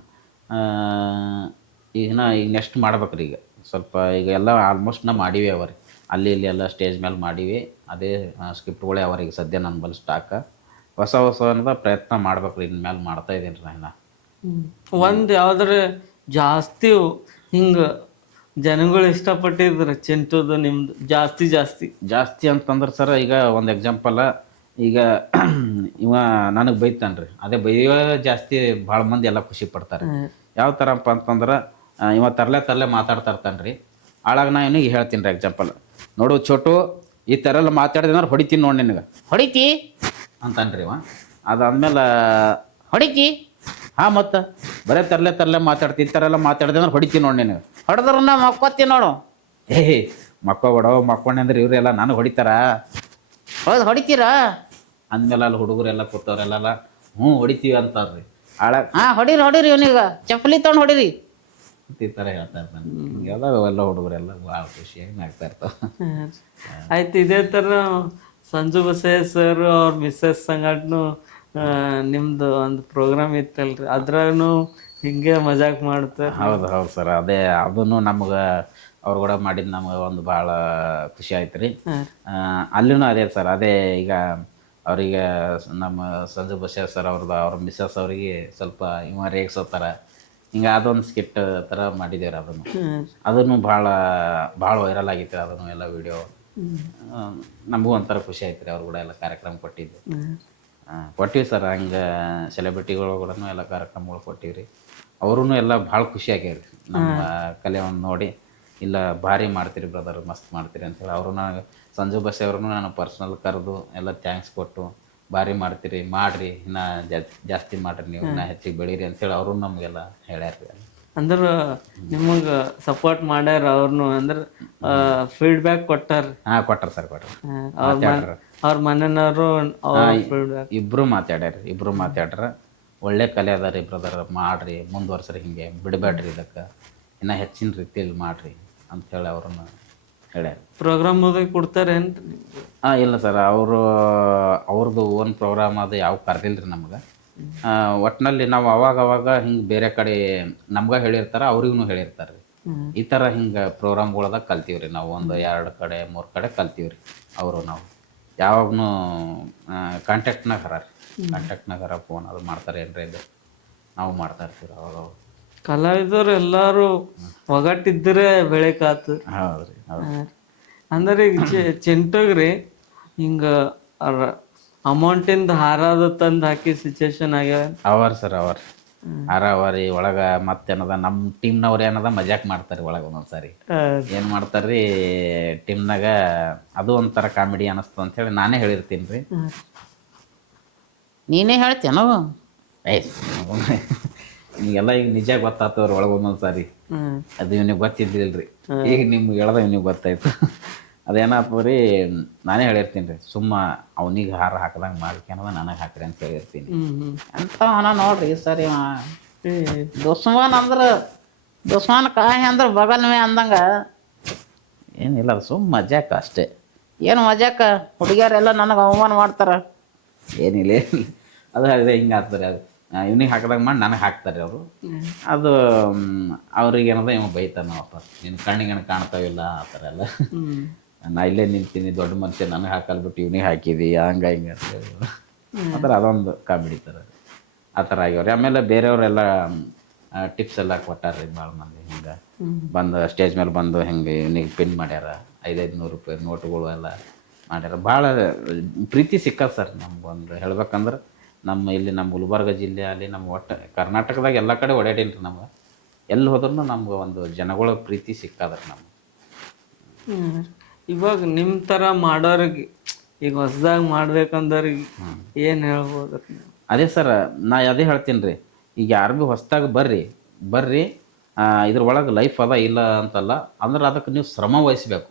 ಈಗ ನೆಕ್ಸ್ಟ್ ಮಾಡ್ಬೇಕು ರೀ. ಈಗ ಸ್ವಲ್ಪ ಈಗ ಎಲ್ಲ ಆಲ್ಮೋಸ್ಟ್ ನಾ ಮಾಡೀವಿ ಅವರಿ, ಅಲ್ಲಿ ಇಲ್ಲಿ ಎಲ್ಲ ಸ್ಟೇಜ್ ಮೇಲೆ ಮಾಡೀವಿ. ಅದೇ ಸ್ಕ್ರಿಪ್ಟ್ಗಳೇ ಅವರಿಗೆ ಸದ್ಯ ನನ್ನ ಬಲ್ಲಿ ಸ್ಟಾಕ. ಹೊಸ ಅನ್ನೋದ ಪ್ರಯತ್ನ ಮಾಡ್ಬೇಕು ರೀ, ಇನ್ಮೇಲೆ ಮಾಡ್ತಾ ಇದ್ದೀನಿ ರೀ ನಾ. ಒಂದು ಯಾವ್ದಾರ ಜಾಸ್ತಿ ಹಿಂಗೆ ಜನಗಳು ಇಷ್ಟಪಟ್ಟಿದ್ರೆ ಚಿಂಟುದು ನಿಮ್ದು ಜಾಸ್ತಿ ಅಂತಂದ್ರೆ ಸರ್, ಈಗ ಒಂದು ಎಕ್ಸಾಂಪಲ್, ಈಗ ಇವ ನನಗೆ ಬೈತಾನೆ ರೀ, ಅದೇ ಬೈಯೋ ಜಾಸ್ತಿ ಭಾಳ ಮಂದಿ ಎಲ್ಲ ಖುಷಿ ಪಡ್ತಾರೆ. ಯಾವ ಥರಪ್ಪ ಅಂತಂದ್ರೆ, ಇವ ತರಲೆ ಮಾತಾಡ್ತಾ ಇರ್ತಾನೆ ರೀ. ಆಳಾಗ ನಾ ಇವನಿಗೆ ಹೇಳ್ತೀನಿ ರೀ, ಎಕ್ಸಾಂಪಲ್ ನೋಡು ಚೋಟು, ಈ ಥರ ಎಲ್ಲ ಮಾತಾಡಿದೆ ಅಂದ್ರೆ ಹೊಡಿತೀನಿ ನೋಡಿ ನಿನಗೆ, ಹೊಡಿತಿ ಅಂತಾನೆ ರೀ ಇವ. ಅದಾದ್ಮೇಲೆ ಹೊಡಿತಿ, ಹಾಂ ಮತ್ತು ಬರೀ ತರಲೆ ಮಾತಾಡ್ತೀನಿ, ಈ ಥರ ಎಲ್ಲ ಮಾತಾಡಿದೆ ಅಂದ್ರೆ ಹೊಡಿತೀನಿ ನೋಡಿ ನಿನಗೆ, ಹೊಡೆದ್ರ ನಾ ಮಕ್ಕೋತೀನಿ ನೋಡು. ಮಕ್ಕೊಂಡೆ ಅಂದ್ರೆ ಇವರೆಲ್ಲ ನನಗೆ ಹೊಡಿತಾರ? ಹೌದು ಹೊಡಿತೀರಾ ಅಂದಮೇಲೆ ಅಲ್ಲಿ ಹುಡುಗರೆಲ್ಲ ಕೂತವ್ರೆಲ್ಲ ಹೊಡಿತೀವಿ ಅಂತಾರ್ರಿ. ಹೊಡೀರಿ ಇವನಿಗೆ ಚಪ್ಪಲಿ ತೊಗೊಂಡು ಹೊಡೀರಿ ಈ ಥರ ಹೇಳ್ತಾ ಇರ್ತಾನೆ. ಎಲ್ಲ ಹುಡುಗರೆಲ್ಲ ಭಾಳ ಖುಷಿಯಾಗಿ ಆಗ್ತಾ ಇರ್ತಾವೆ. ಆಯ್ತು, ಇದೇ ಥರ ಸಂಜು ಬಸಯ್ಯ ಸರ್ ಅವ್ರ ಮಿಸ್ಸಸ್ ಸಂಗಟನು ನಿಮ್ದು ಒಂದು ಪ್ರೋಗ್ರಾಮ್ ಇತ್ತಲ್ರಿ, ಅದ್ರಾಗೂ ಹಿಂಗೆ ಮಜಾಕ್ ಮಾಡ್ತಾರೆ. ಹೌದು ಸರ್, ಅದೇ ಅದನ್ನು ನಮ್ಗೆ ಅವ್ರು ಕೂಡ ಮಾಡಿದ್ದು ನಮ್ಗೆ ಒಂದು ಭಾಳ ಖುಷಿ ಆಯ್ತು ರೀ. ಅಲ್ಲಿನೂ ಅದೇ ಸರ್, ಅದೇ ಈಗ ಅವರಿಗೆ ನಮ್ಮ ಸಂಜು ಬಸಯ್ಯ ಸರ್ ಅವ್ರ ಮಿಸ್ಸಸ್ ಅವರಿಗೆ ಸ್ವಲ್ಪ ಇವ ರೇಗಿಸೋತಾರ, ಹಿಂಗೆ ಅದೊಂದು ಸ್ಕಿಟ್ ಥರ ಮಾಡಿದ್ದೇವೆ ಅದನ್ನು ಭಾಳ ವೈರಲ್ ಆಗಿತ್ತು ಅದನ್ನು ಎಲ್ಲ ವಿಡಿಯೋ. ನಮಗೂ ಒಂಥರ ಖುಷಿ ಆಯ್ತು ರೀ, ಅವ್ರು ಕೂಡ ಎಲ್ಲ ಕಾರ್ಯಕ್ರಮ ಕೊಟ್ಟಿವಿ ಸರ್. ಹಂಗೆ ಸೆಲೆಬ್ರಿಟಿಗಳು ಕೂಡ ಎಲ್ಲ ಕಾರ್ಯಕ್ರಮಗಳು ಕೊಟ್ಟಿವಿ ರೀ. ಅವ್ರೂ ಎಲ್ಲ ಭಾಳ ಖುಷಿ ಆಗ್ಯಾವ್ರಿ ನಮ್ಮ ಕಲೆಯನ್ನು ನೋಡಿ. ಇಲ್ಲ ಭಾರಿ ಮಾಡ್ತೀರಿ ಬ್ರದರ್, ಮಸ್ತ್ ಮಾಡ್ತೀರಿ ಅಂತೇಳಿ ಅವರು ನನಗೆ ಸಂಜು ಬಸ್ಸೆ ಅವ್ರೂ ನಾನು ಪರ್ಸ್ನಲ್ ಕರೆದು ಎಲ್ಲ ಥ್ಯಾಂಕ್ಸ್ ಕೊಟ್ಟು, ಭಾರಿ ಮಾಡ್ತೀರಿ, ಮಾಡಿರಿ, ಇನ್ನೂ ಜಾಸ್ತಿ ಮಾಡಿರಿ, ನೀವು ಇನ್ನೂ ಹೆಚ್ಚಿಗೆ ಬೆಳೀರಿ ಅಂತೇಳಿ ಅವರು ನಮಗೆಲ್ಲ ಹೇಳ್ಯಾರ. ಅಂದ್ರೆ ನಿಮಗೆ ಸಪೋರ್ಟ್ ಮಾಡ್ಯಾರ ಅವ್ರನ್ನು, ಅಂದ್ರೆ ಫೀಡ್ಬ್ಯಾಕ್ ಕೊಟ್ಟಾರ. ಹಾಂ ಕೊಟ್ಟಾರ ಸರ್, ಕೊಟ್ಟಾರ. ಅವ್ರ ಮನೆಯವರು ಫೀಡ್ಬ್ಯಾಕ್ ಇಬ್ಬರು ಮಾತಾಡ್ಯಾರ. ಒಳ್ಳೆ ಕಲೆ ಅದ ರೀ ಬ್ರದರ್, ಮಾಡಿರಿ, ಮುಂದುವರ್ಸ್ರಿ, ಹಿಂಗೆ ಬಿಡಬೇಡ್ರಿ, ಇದಕ್ಕೆ ಇನ್ನೂ ಹೆಚ್ಚಿನ ರೀತಿಯಲ್ಲಿ ಮಾಡಿರಿ ಅಂಥೇಳಿ ಅವ್ರನ್ನ ಹೇಳ್ಯಾರ. ಪ್ರೋಗ್ರಾಮ್ ಕೊಡ್ತಾರೇನು? ಇಲ್ಲ ಸರ್, ಅವ್ರದ್ದು ಓನ್ ಪ್ರೋಗ್ರಾಮ್ ಅದು ಯಾವ ಕರೆದಿಲ್ಲ ರೀ ನಮ್ಗೆ. ಒಟ್ಟಿನಲ್ಲಿ ನಾವು ಅವಾಗ ಹಿಂಗೆ ಬೇರೆ ಕಡೆ ನಮ್ಗೆ ಹೇಳಿರ್ತಾರೆ, ಅವ್ರಿಗೂ ಹೇಳಿರ್ತಾರೆ ರೀ. ಈ ಥರ ಹಿಂಗೆ ಪ್ರೋಗ್ರಾಮ್ಗಳದಾಗ ಕಲ್ತೀವ್ರಿ ನಾವು. ಒಂದು 2 ಕಡೆ 3 ಕಡೆ ಕಲ್ತೀವ್ರಿ. ಅವರು ನಾವು ಯಾವಾಗೂ ಕಾಂಟ್ಯಾಕ್ಟ್ನಾಗ ಹರ ಫೋನ್ ಅದು ಮಾಡ್ತಾರೆ ಏನ್ರಿ, ಇದು ನಾವು ಮಾಡ್ತಾ ಇರ್ತೀವಿ ಅವಾಗ. ಕಲಾವಿದರು ಎಲ್ಲರೂ ಒಗಟ್ಟಿದ್ರೆ ಬೆಳಕಾತು. ಹೌದು ರೀ, ಹೌದು. ಅಂದ್ರೆ ಈಗ ಚಿಂಟಗ್ರಿ ಹಿಂಗೆ ಅಮೌಂಟಿಂದ ಹಾರದ ತಂದು ಹಾಕಿ ಸಿಚುವೇಶನ್ ಆಗ್ಯಾವ. ಸರ್ ಹಾರ ಅವರಿ ಒಳಗೆ ಮತ್ತೇನದ ನಮ್ಮ ಟೀಮ್ನವ್ರು ಏನದ ಮಜಾಕ್ ಮಾಡ್ತಾರೆ ಒಳಗೆ. ಒಂದೊಂದ್ಸಾರಿ ಏನು ಮಾಡ್ತಾರ್ರಿ ಟೀಮ್ನಾಗ, ಅದು ಒಂಥರ ಕಾಮಿಡಿ ಅನ್ನಿಸ್ತು ಅಂಥೇಳಿ ನಾನೇ ಹೇಳಿರ್ತೀನಿ ರೀ. ನೀನೇ ಹೇಳ್ತೇನೋ ನಿಮಗೆಲ್ಲ ಈಗ ನಿಜ ಗೊತ್ತಾಗ್ತವ್ರಿ ಒಳಗೆ ಒಂದೊಂದ್ಸಾರಿ. ಅದು ಇವ್ನಿಗೆ ಗೊತ್ತಿದ್ದಿಲ್ರಿ, ಈಗ ನಿಮ್ಗೆ ಹೇಳ್ದ ಇವ್ನಿಗೆ ಗೊತ್ತಾಯ್ತು. ಅದೇನಪ್ಪ ರೀ, ನಾನೇ ಹೇಳಿರ್ತೀನಿ ರೀ, ಸುಮ್ಮ ಅವನಿಗೆ ಹಾರ ಹಾಕದಂಗೆ ಮಾಡ್ಕೊಂಡ ನನಗೆ ಹಾಕ್ರಿ ಅಂತ ಹೇಳಿರ್ತೀನಿ. ಅಂಥವನ ನೋಡ್ರಿ ಸರಿ. ದುಶ್ಮನ್ ಅಂದ್ರೆ ದುಶ್ಮನ್ ಕಾಯಿ ಅಂದ್ರೆ ಬಗಲ್ಮೇ ಅಂದಂಗ ಏನಿಲ್ಲ, ಅದು ಸುಮ್ಮ ಮಜಾಕ ಅಷ್ಟೇ. ಏನು ಮಜಾಕ? ಹುಡುಗಿಯರೆಲ್ಲ ನನಗೆ ಅವಮಾನ ಮಾಡ್ತಾರ. ಏನಿಲ್ಲ, ಅದು ಅದೇ ಹಿಂಗೆ ಆಗ್ತಾರೆ. ಅದು ಇವ್ನಿಗೆ ಹಾಕಿದಾಗ ಮಾಡಿ ನನಗೆ ಹಾಕ್ತಾರೆ ಅವರು. ಅದು ಅವ್ರಿಗೆ ಏನದ ಇವ ಬೈತಾನ, ವಾಪಸ್ ನಿನ್ನ ಕಣ್ಣಿಗೆ ಕಾಣ್ತಾವಿಲ್ಲ ಆ ಥರ ಎಲ್ಲ. ನಾ ಇಲ್ಲೇ ನಿಂತೀನಿ, ದೊಡ್ಡ ಮನುಷ್ಯ, ನನಗೆ ಹಾಕಲ್ಬಿಟ್ಟು ಇವ್ನಿಗೆ ಹಾಕಿದಿ, ಹಂಗೆ ಹಿಂಗೆ ಅಂತ ಹೇಳಿ ಆ ಥರ ಅದೊಂದು ಕಾಮಿಡಿ ಥರ ಆ ಥರ ಆಗ್ಯಾವ್ರಿ. ಆಮೇಲೆ ಬೇರೆಯವರೆಲ್ಲ ಟಿಪ್ಸ್ ಎಲ್ಲ ಕೊಟ್ಟಾರ್ರಿ ಭಾಳ ಮಂದಿ. ಹಿಂಗೆ ಬಂದು ಸ್ಟೇಜ್ ಮೇಲೆ ಬಂದು ಹಿಂಗೆ ಇವ್ನಿಗೆ ಪಿನ್ ಮಾಡ್ಯಾರ, 500 ರೂಪಾಯಿ ನೋಟುಗಳು ಎಲ್ಲ ಮಾಡ್ಯಾರ. ಭಾಳ ಪ್ರೀತಿ ಸಿಕ್ಕದ ಸರ್ ನಮ್ಗೊಂದು ಹೇಳ್ಬೇಕಂದ್ರೆ. ನಮ್ಮ ಗುಲ್ಬರ್ಗ ಜಿಲ್ಲೆ ಅಲ್ಲಿ ನಮ್ಮ ಒಟ್ಟು ಕರ್ನಾಟಕದಾಗ ಎಲ್ಲ ಕಡೆ ಓಡಾಡೀನಿ ರೀ. ನಮ್ಗೆ ಎಲ್ಲಿ ಹೋದ್ರೂ ನಮ್ಗೆ ಒಂದು ಜನಗಳ ಪ್ರೀತಿ ಸಿಕ್ಕದ್ರಿ ನಮ್ಗೆ. ಇವಾಗ ನಿಮ್ಮ ಥರ ಮಾಡೋರಿಗೆ, ಈಗ ಹೊಸ್ದಾಗಿ ಮಾಡ್ಬೇಕಂದವ್ರಿಗೆ ಏನು ಹೇಳ್ಬೋದು? ಅದೇ ಸರ್, ನಾ ಅದೇ ಹೇಳ್ತೀನಿ ರೀ, ಈಗ ಯಾರು ಭೀ ಹೊಸ್ದಾಗಿ ಬರ್ರಿ ಇದ್ರೊಳಗೆ ಲೈಫ್ ಅದ ಇಲ್ಲ ಅಂತಲ್ಲ, ಅಂದ್ರೆ ಅದಕ್ಕೆ ನೀವು ಶ್ರಮ ವಹಿಸ್ಬೇಕು.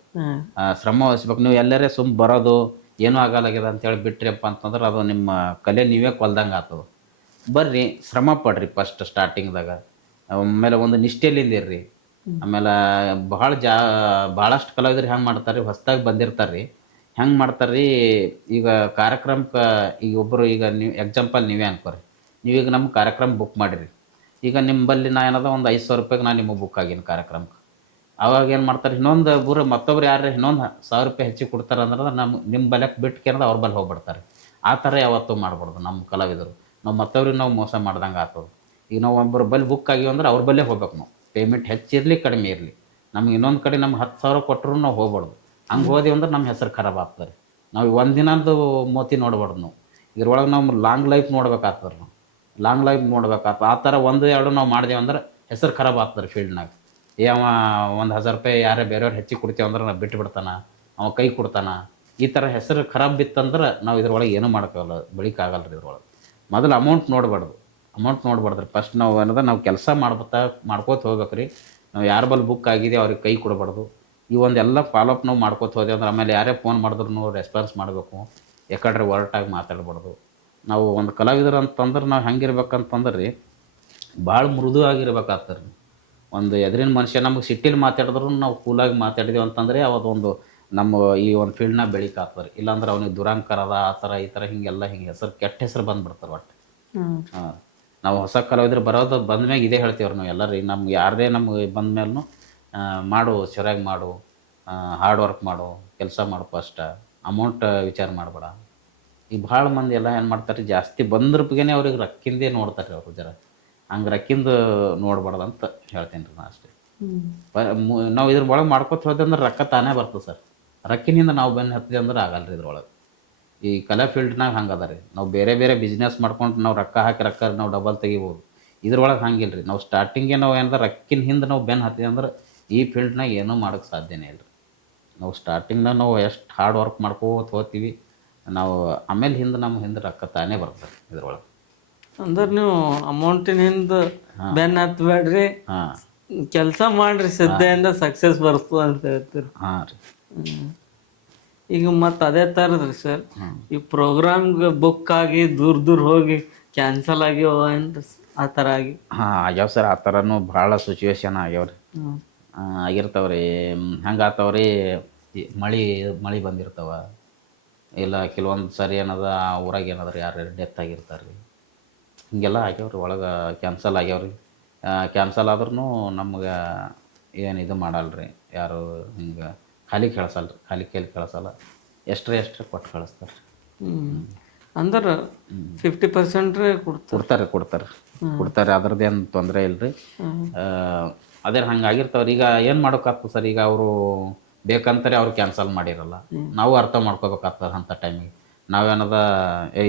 ನೀವು ಎಲ್ಲರೇ ಸುಮ್ಮ ಬರೋದು ಏನೂ ಆಗಲಾಗ್ಯದ ಅಂತೇಳಿ ಬಿಟ್ರಿಯಪ್ಪ ಅಂತಂದ್ರೆ ಅದು ನಿಮ್ಮ ಕಲೆ ನೀವೇ ಕೊಲ್ದಂಗೆ ಆಗ್ತದೆ. ಬರ್ರಿ, ಶ್ರಮ ಪಡ್ರಿ ಫಸ್ಟ್ ಸ್ಟಾರ್ಟಿಂಗ್ದಾಗ. ಆಮೇಲೆ ಒಂದು ನಿಷ್ಠೆಲಿಂದ ಇರ್ರಿ. ಆಮೇಲೆ ಭಾಳಷ್ಟು ಕಲಾವಿದ್ರು ಹೆಂಗೆ ಮಾಡ್ತಾರೆ ರೀ, ಹೊಸ್ದಾಗಿ ಬಂದಿರ್ತಾರೆ ರೀ, ಹೆಂಗೆ ಮಾಡ್ತಾರೆ ರೀ, ಈಗ ಕಾರ್ಯಕ್ರಮಕ್ಕೆ ಈಗ ಒಬ್ಬರು, ಈಗ ನೀವು ಎಕ್ಸಾಂಪಲ್ ನೀವೇ ಅನ್ಕೋರಿ, ನೀವೀಗ ನಮ್ಮ ಕಾರ್ಯಕ್ರಮ ಬುಕ್ ಮಾಡಿರಿ. ಈಗ ನಿಮ್ಮಲ್ಲಿ ನಾ ಏನದ ಒಂದು 500 ರೂಪಾಯಿಗೆ ನಾನು ನಿಮಗೆ ಬುಕ್ ಆಗೀನಿ ಕಾರ್ಯಕ್ರಮಕ್ಕೆ. ಅವಾಗ ಏನು ಮಾಡ್ತಾರೆ, ಮತ್ತೊಬ್ರು ಯಾರು ಇನ್ನೊಂದು 1000 ರೂಪಾಯಿ ಹೆಚ್ಚಿಗೆ ಕೊಡ್ತಾರೆ ಅಂದ್ರೆ ನಿಮ್ಮ ಬಲಕ್ಕೆ ಬಿಟ್ಕೇನದ ಅವ್ರ ಬಲ್ಲಿ ಹೋಗ್ಬಿಡ್ತಾರೆ. ಆ ಥರ ಯಾವತ್ತೂ ಮಾಡ್ಬಾರ್ದು ನಮ್ಮ ಕಲಾವಿದರು. ನಾವು ಮತ್ತೊಬ್ರಿಗೆ ನಾವು ಮೋಸ ಮಾಡ್ದಂಗೆ ಆಗ್ತದೆ. ಈಗ ನಾವು ಒಬ್ಬರು ಬಲ್ಲಿ ಬುಕ್ ಆಗಿವಿ ಅಂದ್ರೆ ಅವ್ರ ಬಲ್ಲೇ ಹೋಗ್ಬೇಕು. ನಾವು ಪೇಮೆಂಟ್ ಹೆಚ್ಚಿರಲಿ ಕಡಿಮೆ ಇರಲಿ, ನಮ್ಗೆ ಇನ್ನೊಂದು ಕಡೆ ನಮ್ಗೆ 10,000 ಕೊಟ್ಟರು ನಾವು ಹೋಗ್ಬಾರ್ದು. ಹಂಗೆ ಹೋದೆವು ಅಂದ್ರೆ ನಮ್ಮ ಹೆಸರು ಖರಾಬ್ ಆಗ್ತಾರೆ. ನಾವು ಒಂದಿನದ್ದು ಮೋತಿ ನೋಡ್ಬಾರ್ದು. ನಾವು ಇದ್ರೊಳಗೆ ನಾವು ಲಾಂಗ್ ಲೈಫ್ ನೋಡ್ಬೇಕಾಗ್ತದೆ. ಆ ಥರ 1-2 ನಾವು ಮಾಡಿದೆವು ಅಂದ್ರೆ ಹೆಸರು ಖರಾಬ್ ಆಗ್ತಾರೆ ಫೀಲ್ಡ್ನಾಗ. ಅವ 1000 ರೂಪಾಯಿ ಯಾರೇ ಬೇರೆಯವ್ರು ಹೆಚ್ಚಿಗೆ ಕೊಡ್ತೀವಿ ಅಂದ್ರೆ ನಾವು ಬಿಟ್ಟು ಬಿಡ್ತಾನೆ, ಅವ ಕೈ ಕೊಡ್ತಾನ. ಈ ಥರ ಹೆಸರು ಖರಾಬ್ ಬಿತ್ತಂದ್ರೆ ನಾವು ಇದ್ರೊಳಗೆ ಏನೂ ಮಾಡೋಕ್ಕಾಗಲ್ಲ, ಬೆಳಿಕಾಗಲ್ಲ ರೀ. ಇದ್ರೊಳಗೆ ಮೊದಲು ಅಮೌಂಟ್ ನೋಡ್ಬಾರ್ದು ರೀ. ಫಸ್ಟ್ ನಾವು ನಾವು ಕೆಲಸ ಮಾಡ್ಕೋತ ಹೋಗ್ಬೇಕು ರೀ. ನಾವು ಯಾರ ಬಲ್ಲಿ ಬುಕ್ ಆಗಿದೆ ಅವ್ರಿಗೆ ಕೈ ಕೊಡಬಾರ್ದು. ಈ ಒಂದೆಲ್ಲ ಫಾಲೋಅಪ್ ನಾವು ಮಾಡ್ಕೋತ ಹೋದೆವು ಅಂದ್ರೆ ಆಮೇಲೆ ಯಾರೇ ಫೋನ್ ಮಾಡಿದ್ರು ರೆಸ್ಪಾನ್ಸ್ ಮಾಡಬೇಕು. ಯಾಕಂದ್ರೆ ಒರಟಾಗಿ ಮಾತಾಡ್ಬಾರ್ದು. ನಾವು ಒಂದು ಕಲಾವಿದರು ಅಂತಂದ್ರೆ ನಾವು ಹೆಂಗಿರ್ಬೇಕಂತಂದ್ರೆ ರೀ, ಭಾಳ ಮೃದು ಆಗಿರ್ಬೇಕಾಗ್ತದೆ. ಒಂದು ಎದುರಿನ ಮನುಷ್ಯ ನಮಗೆ ಸಿಟ್ಟಿಲಿ ಮಾತಾಡಿದ್ರು ನಾವು ಕೂಲಾಗಿ ಮಾತಾಡಿದೆವು ಅಂತಂದರೆ ಅವತ್ತೊಂದು ನಮ್ಮ ಈ ಒಂದು ಫೀಲ್ಡ್ನಾಗ ಬೆಳಿಕಾಗ್ತಾರೆ. ಇಲ್ಲಾಂದ್ರೆ ಅವ್ನಿಗೆ ದುರಂಕಾರ ಅದ, ಆ ಥರ ಈ ಥರ ಹಿಂಗೆಲ್ಲ ಹೆಸರು ಕೆಟ್ಟ ಹೆಸರು ಬಂದುಬಿಡ್ತಾರೆ ಒಟ್ಟು. ನಾವು ಹೊಸ ಕಲಾವಿದ್ರು ಬಂದ್ಮ್ಯಾಗ ಇದೇ ಹೇಳ್ತೀವ್ರಿ ನಾವು ಎಲ್ಲರೂ. ನಮ್ಗೆ ಯಾರದೇ ನಮ್ಗೆ ಬಂದ್ಮೇಲೂ ಮಾಡು, ಸರಿಯಾಗಿ ಮಾಡು, ಹಾರ್ಡ್ ವರ್ಕ್ ಮಾಡು, ಕೆಲಸ ಮಾಡು, ಫಸ್ಟ್ ಅಮೌಂಟ್ ವಿಚಾರ ಮಾಡಬೇಡ. ಈಗ ಭಾಳ ಮಂದಿ ಎಲ್ಲ ಏನು ಮಾಡ್ತಾರೆ, ಜಾಸ್ತಿ ಬಂದ್ರಪ್ಪಿಗೆ ಅವ್ರಿಗೆ ರೊಕ್ಕಿಂದೇ ನೋಡ್ತಾರೆ ಅವರು. ಹಂಗೆ ರೊಕ್ಕಿಂದು ನೋಡ್ಬಾರ್ದು ಅಂತ ಹೇಳ್ತೀನಿ ರೀ ನಾನು ಅಷ್ಟೇ. ನಾವು ಇದ್ರ ಒಳಗೆ ಮಾಡ್ಕೊತ ಹೋದೆ ಅಂದ್ರೆ ರೊಕ್ಕ ತಾನೇ ಬರ್ತದೆ ಸರ್. ರೊಕ್ಕಿನಿಂದ ನಾವು ಬೆನ್ನು ಹತ್ತಿದೆ ಅಂದ್ರೆ ಆಗಲ್ಲ ರೀ ಇದ್ರೊಳಗೆ. ಈ ಕಲಾ ಫೀಲ್ಡ್ನಾಗ ಹಂಗೆ ಅದ ರೀ. ನಾವು ಬೇರೆ ಬಿಸ್ನೆಸ್ ಮಾಡ್ಕೊಂಡು ನಾವು ರೊಕ್ಕ ಹಾಕಿ ನಾವು ಡಬಲ್ ತೆಗಿಬೋದು. ಇದ್ರೊಳಗೆ ಹಂಗಿಲ್ಲ ರೀ. ನಾವು ಸ್ಟಾರ್ಟಿಂಗೇ ನಾವು ಏನಾದ್ರೆ ರೊಕ್ಕಿನ ಹಿಂದೆ ನಾವು ಬೆನ್ನು ಹತ್ತಿದೆ ಅಂದ್ರೆ ಈ ಫೀಲ್ಡ್ನಾಗ ಏನೂ ಮಾಡೋಕ್ಕೆ ಸಾಧ್ಯನೇ ಇಲ್ಲ ರೀ. ನಾವು ಸ್ಟಾರ್ಟಿಂಗ್ನಾಗ ನಾವು ಎಷ್ಟು ಹಾರ್ಡ್ ವರ್ಕ್ ಮಾಡ್ಕೋತ ಹೋಗ್ತೀವಿ, ನಾವು ಆಮೇಲೆ ನಮ್ಮ ಹಿಂದೆ ರೊಕ್ಕ ತಾನೇ ಬರ್ತದೆ ಇದ್ರೊಳಗೆ. ಅಂದ್ರೆ ನೀವು ಅಮೌಂಟಿನಿಂದ ಬೆನ್ ಹತ್ಬೇಡ್ರಿ, ಹಾಂ ಕೆಲಸ ಮಾಡ್ರಿ, ಶ್ರದ್ಧೆಯಿಂದ ಸಕ್ಸಸ್ ಬರ್ತದೆ ಅಂತ ಹೇಳ್ತೀರಿ. ಹಾಂ ರೀ. ಈಗ ಮತ್ತೆ ಅದೇ ಥರದ್ರಿ ಸರ್, ಈ ಪ್ರೋಗ್ರಾಮ್ಗೆ ಬುಕ್ ಆಗಿ ದೂರ ಹೋಗಿ ಕ್ಯಾನ್ಸಲ್ ಆಗ್ಯಾವ ಏನ್ರಿ ಆ ಥರ ಆಗಿ? ಹಾಂ ಆಗ್ಯಾವ ಸರ್, ಆ ಥರನೂ ಭಾಳ ಸಿಚುವೇಶನ್ ಆಗ್ಯಾವ್ರಿ. ಆಗಿರ್ತಾವ್ರಿ. ಹಂಗೆ ಆತಾವ್ರಿ. ಮಳೆ ಬಂದಿರ್ತಾವ, ಇಲ್ಲ ಕೆಲವೊಂದು ಸರಿ ಏನದ ಆ ಊರಾಗ ಏನಾದ್ರೆ ಯಾರು ಡೆತ್ ಆಗಿರ್ತಾರೆ ರೀ. ಹಿಂಗೆಲ್ಲ ಆಗ್ಯಾವ್ರಿ, ಒಳಗೆ ಕ್ಯಾನ್ಸಲ್ ಆಗ್ಯಾವ್ರಿ. ಕ್ಯಾನ್ಸಲ್ ಆದ್ರೂ ನಮ್ಗೆ ಏನು ಇದು ಮಾಡಲ್ರಿ ಯಾರು, ಹಿಂಗೆ ಖಾಲಿ ಕಳಿಸಲ್ಲ. ಎಷ್ಟ್ರೆ ಕೊಟ್ಟು ಕಳಿಸ್ತಾರೆ. ಅಂದ್ರೆ 50% ಕೊಡ್ತಾರೆ. ಅದ್ರದ್ದೇನು ತೊಂದರೆ ಇಲ್ಲ ರೀ. ಅದೇ ಹಂಗೆ ಆಗಿರ್ತಾವ್ರಿ. ಈಗ ಏನು ಮಾಡೋಕ್ಕಾಗ್ತದೆ ಸರ್, ಈಗ ಅವರು ಬೇಕಂತಾರೆ ಅವ್ರು ಕ್ಯಾನ್ಸಲ್ ಮಾಡಿರಲ್ಲ, ನಾವು ಅರ್ಥ ಮಾಡ್ಕೋಬೇಕಾಗ್ತದೆ ಅಂಥ ಟೈಮಿಗೆ. ನಾವೇನದ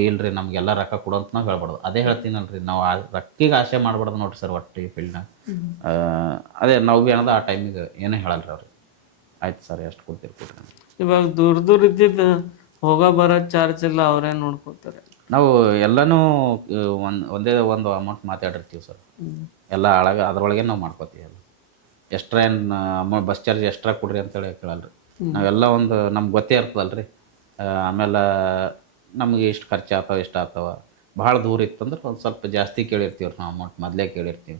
ಇಲ್ರಿ ನಮಗೆಲ್ಲ ರೊಕ್ಕ ಕೊಡು ಅಂತ ನಾವು ಹೇಳ್ಬಾರ್ದು. ಅದೇ ಹೇಳ್ತೀನಲ್ರಿ, ನಾವು ಆ ರೊಕ್ಕಿಗೆ ಆಸೆ ಮಾಡ್ಬಾರ್ದು ನೋಡ್ರಿ ಸರ್ ಒಟ್ಟು ಈ ಫೀಲ್ಡ್ನಾಗ. ಅದೇ ನಾವು ಭೀ ಏನದ ಆ ಟೈಮಿಗೆ ಏನೂ ಹೇಳಲ್ರಿ ಅವ್ರಿಗೆ. ಆಯ್ತು ಸರ್ ಎಷ್ಟು ಕೊಡ್ತೀರಿ ಕೊಡ್ರಿ. ಇವಾಗ ದೂರ ಇದ್ದಿದ್ದು ಹೋಗೋ ಬರೋ ಚಾರ್ಜ್ ಎಲ್ಲ ಅವರೇ ನೋಡ್ಕೋತಾರೆ. ನಾವು ಎಲ್ಲನೂ ಒಂದೇ ಒಂದು ಅಮೌಂಟ್ ಮಾತಾಡಿರ್ತೀವಿ ಸರ್. ಎಲ್ಲ ಅದ್ರೊಳಗೆ ನಾವು ಮಾಡ್ಕೋತೀವಿ. ಎಲ್ಲ ಎಕ್ಸ್ಟ್ರಾ ಏನು ಅಮೌಂಟ್ ಬಸ್ ಚಾರ್ಜ್ ಎಕ್ಸ್ಟ್ರಾ ಕೊಡ್ರಿ ಅಂತೇಳಿ ಕೇಳಲ್ರಿ. ನಾವೆಲ್ಲ ಒಂದು ನಮ್ಗೆ ಗೊತ್ತೇ ಇರ್ತದಲ್ರಿ. ಆಮೇಲೆ ನಮಗೆ ಇಷ್ಟು ಖರ್ಚು ಆಗ್ತಾವೆ ಇಷ್ಟು ಆಗ್ತಾವ. ಭಾಳ ದೂರ ಇತ್ತಂದ್ರೆ ಒಂದು ಸ್ವಲ್ಪ ಜಾಸ್ತಿ ಕೇಳಿರ್ತೀವಿ ನಾವು ಅಮೌಂಟ್, ಮೊದಲೇ ಕೇಳಿರ್ತೀವಿ.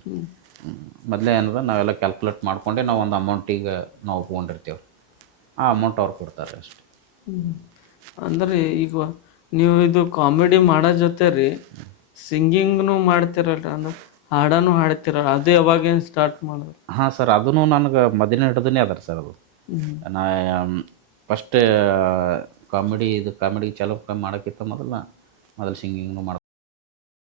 ಮೊದಲೇ ಏನದ ನಾವೆಲ್ಲ ಕ್ಯಾಲ್ಕುಲೇಟ್ ಮಾಡ್ಕೊಂಡೆ ನಾವು ಒಂದು ಅಮೌಂಟಿಗೆ ನಾವು ಒಪ್ಕೊಂಡಿರ್ತೀವಿ. ಆ ಅಮೌಂಟ್ ಅವ್ರು ಕೊಡ್ತಾರೆ ಅಷ್ಟೆ. ಅಂದ್ರೆ ಈಗ ನೀವು ಇದು ಕಾಮಿಡಿ ಮಾಡೋ ಜೊತೆ ರೀ ಸಿಂಗಿಂಗ್ನು ಮಾಡ್ತಿರಲ್ರಿ, ಅಂದ್ರೆ ಹಾಡನೂ ಹಾಡ್ತಿರಲ್ಲ, ಅದು ಯಾವಾಗೇನು ಸ್ಟಾರ್ಟ್ ಮಾಡೋದು? ಹಾಂ ಸರ್, ಅದೂ ನನಗೆ ಮೊದಲನೇ ಹಿಡ್ದೇ ಅದ ಸರ್. ಅದು ನಾ ಫಸ್ಟ್ ಕಾಮಿಡಿ ಚಾಲೂ ಮಾಡೋಕ್ಕಿಂತ ಮೊದಲು ಸಿಂಗಿಂಗ್ನು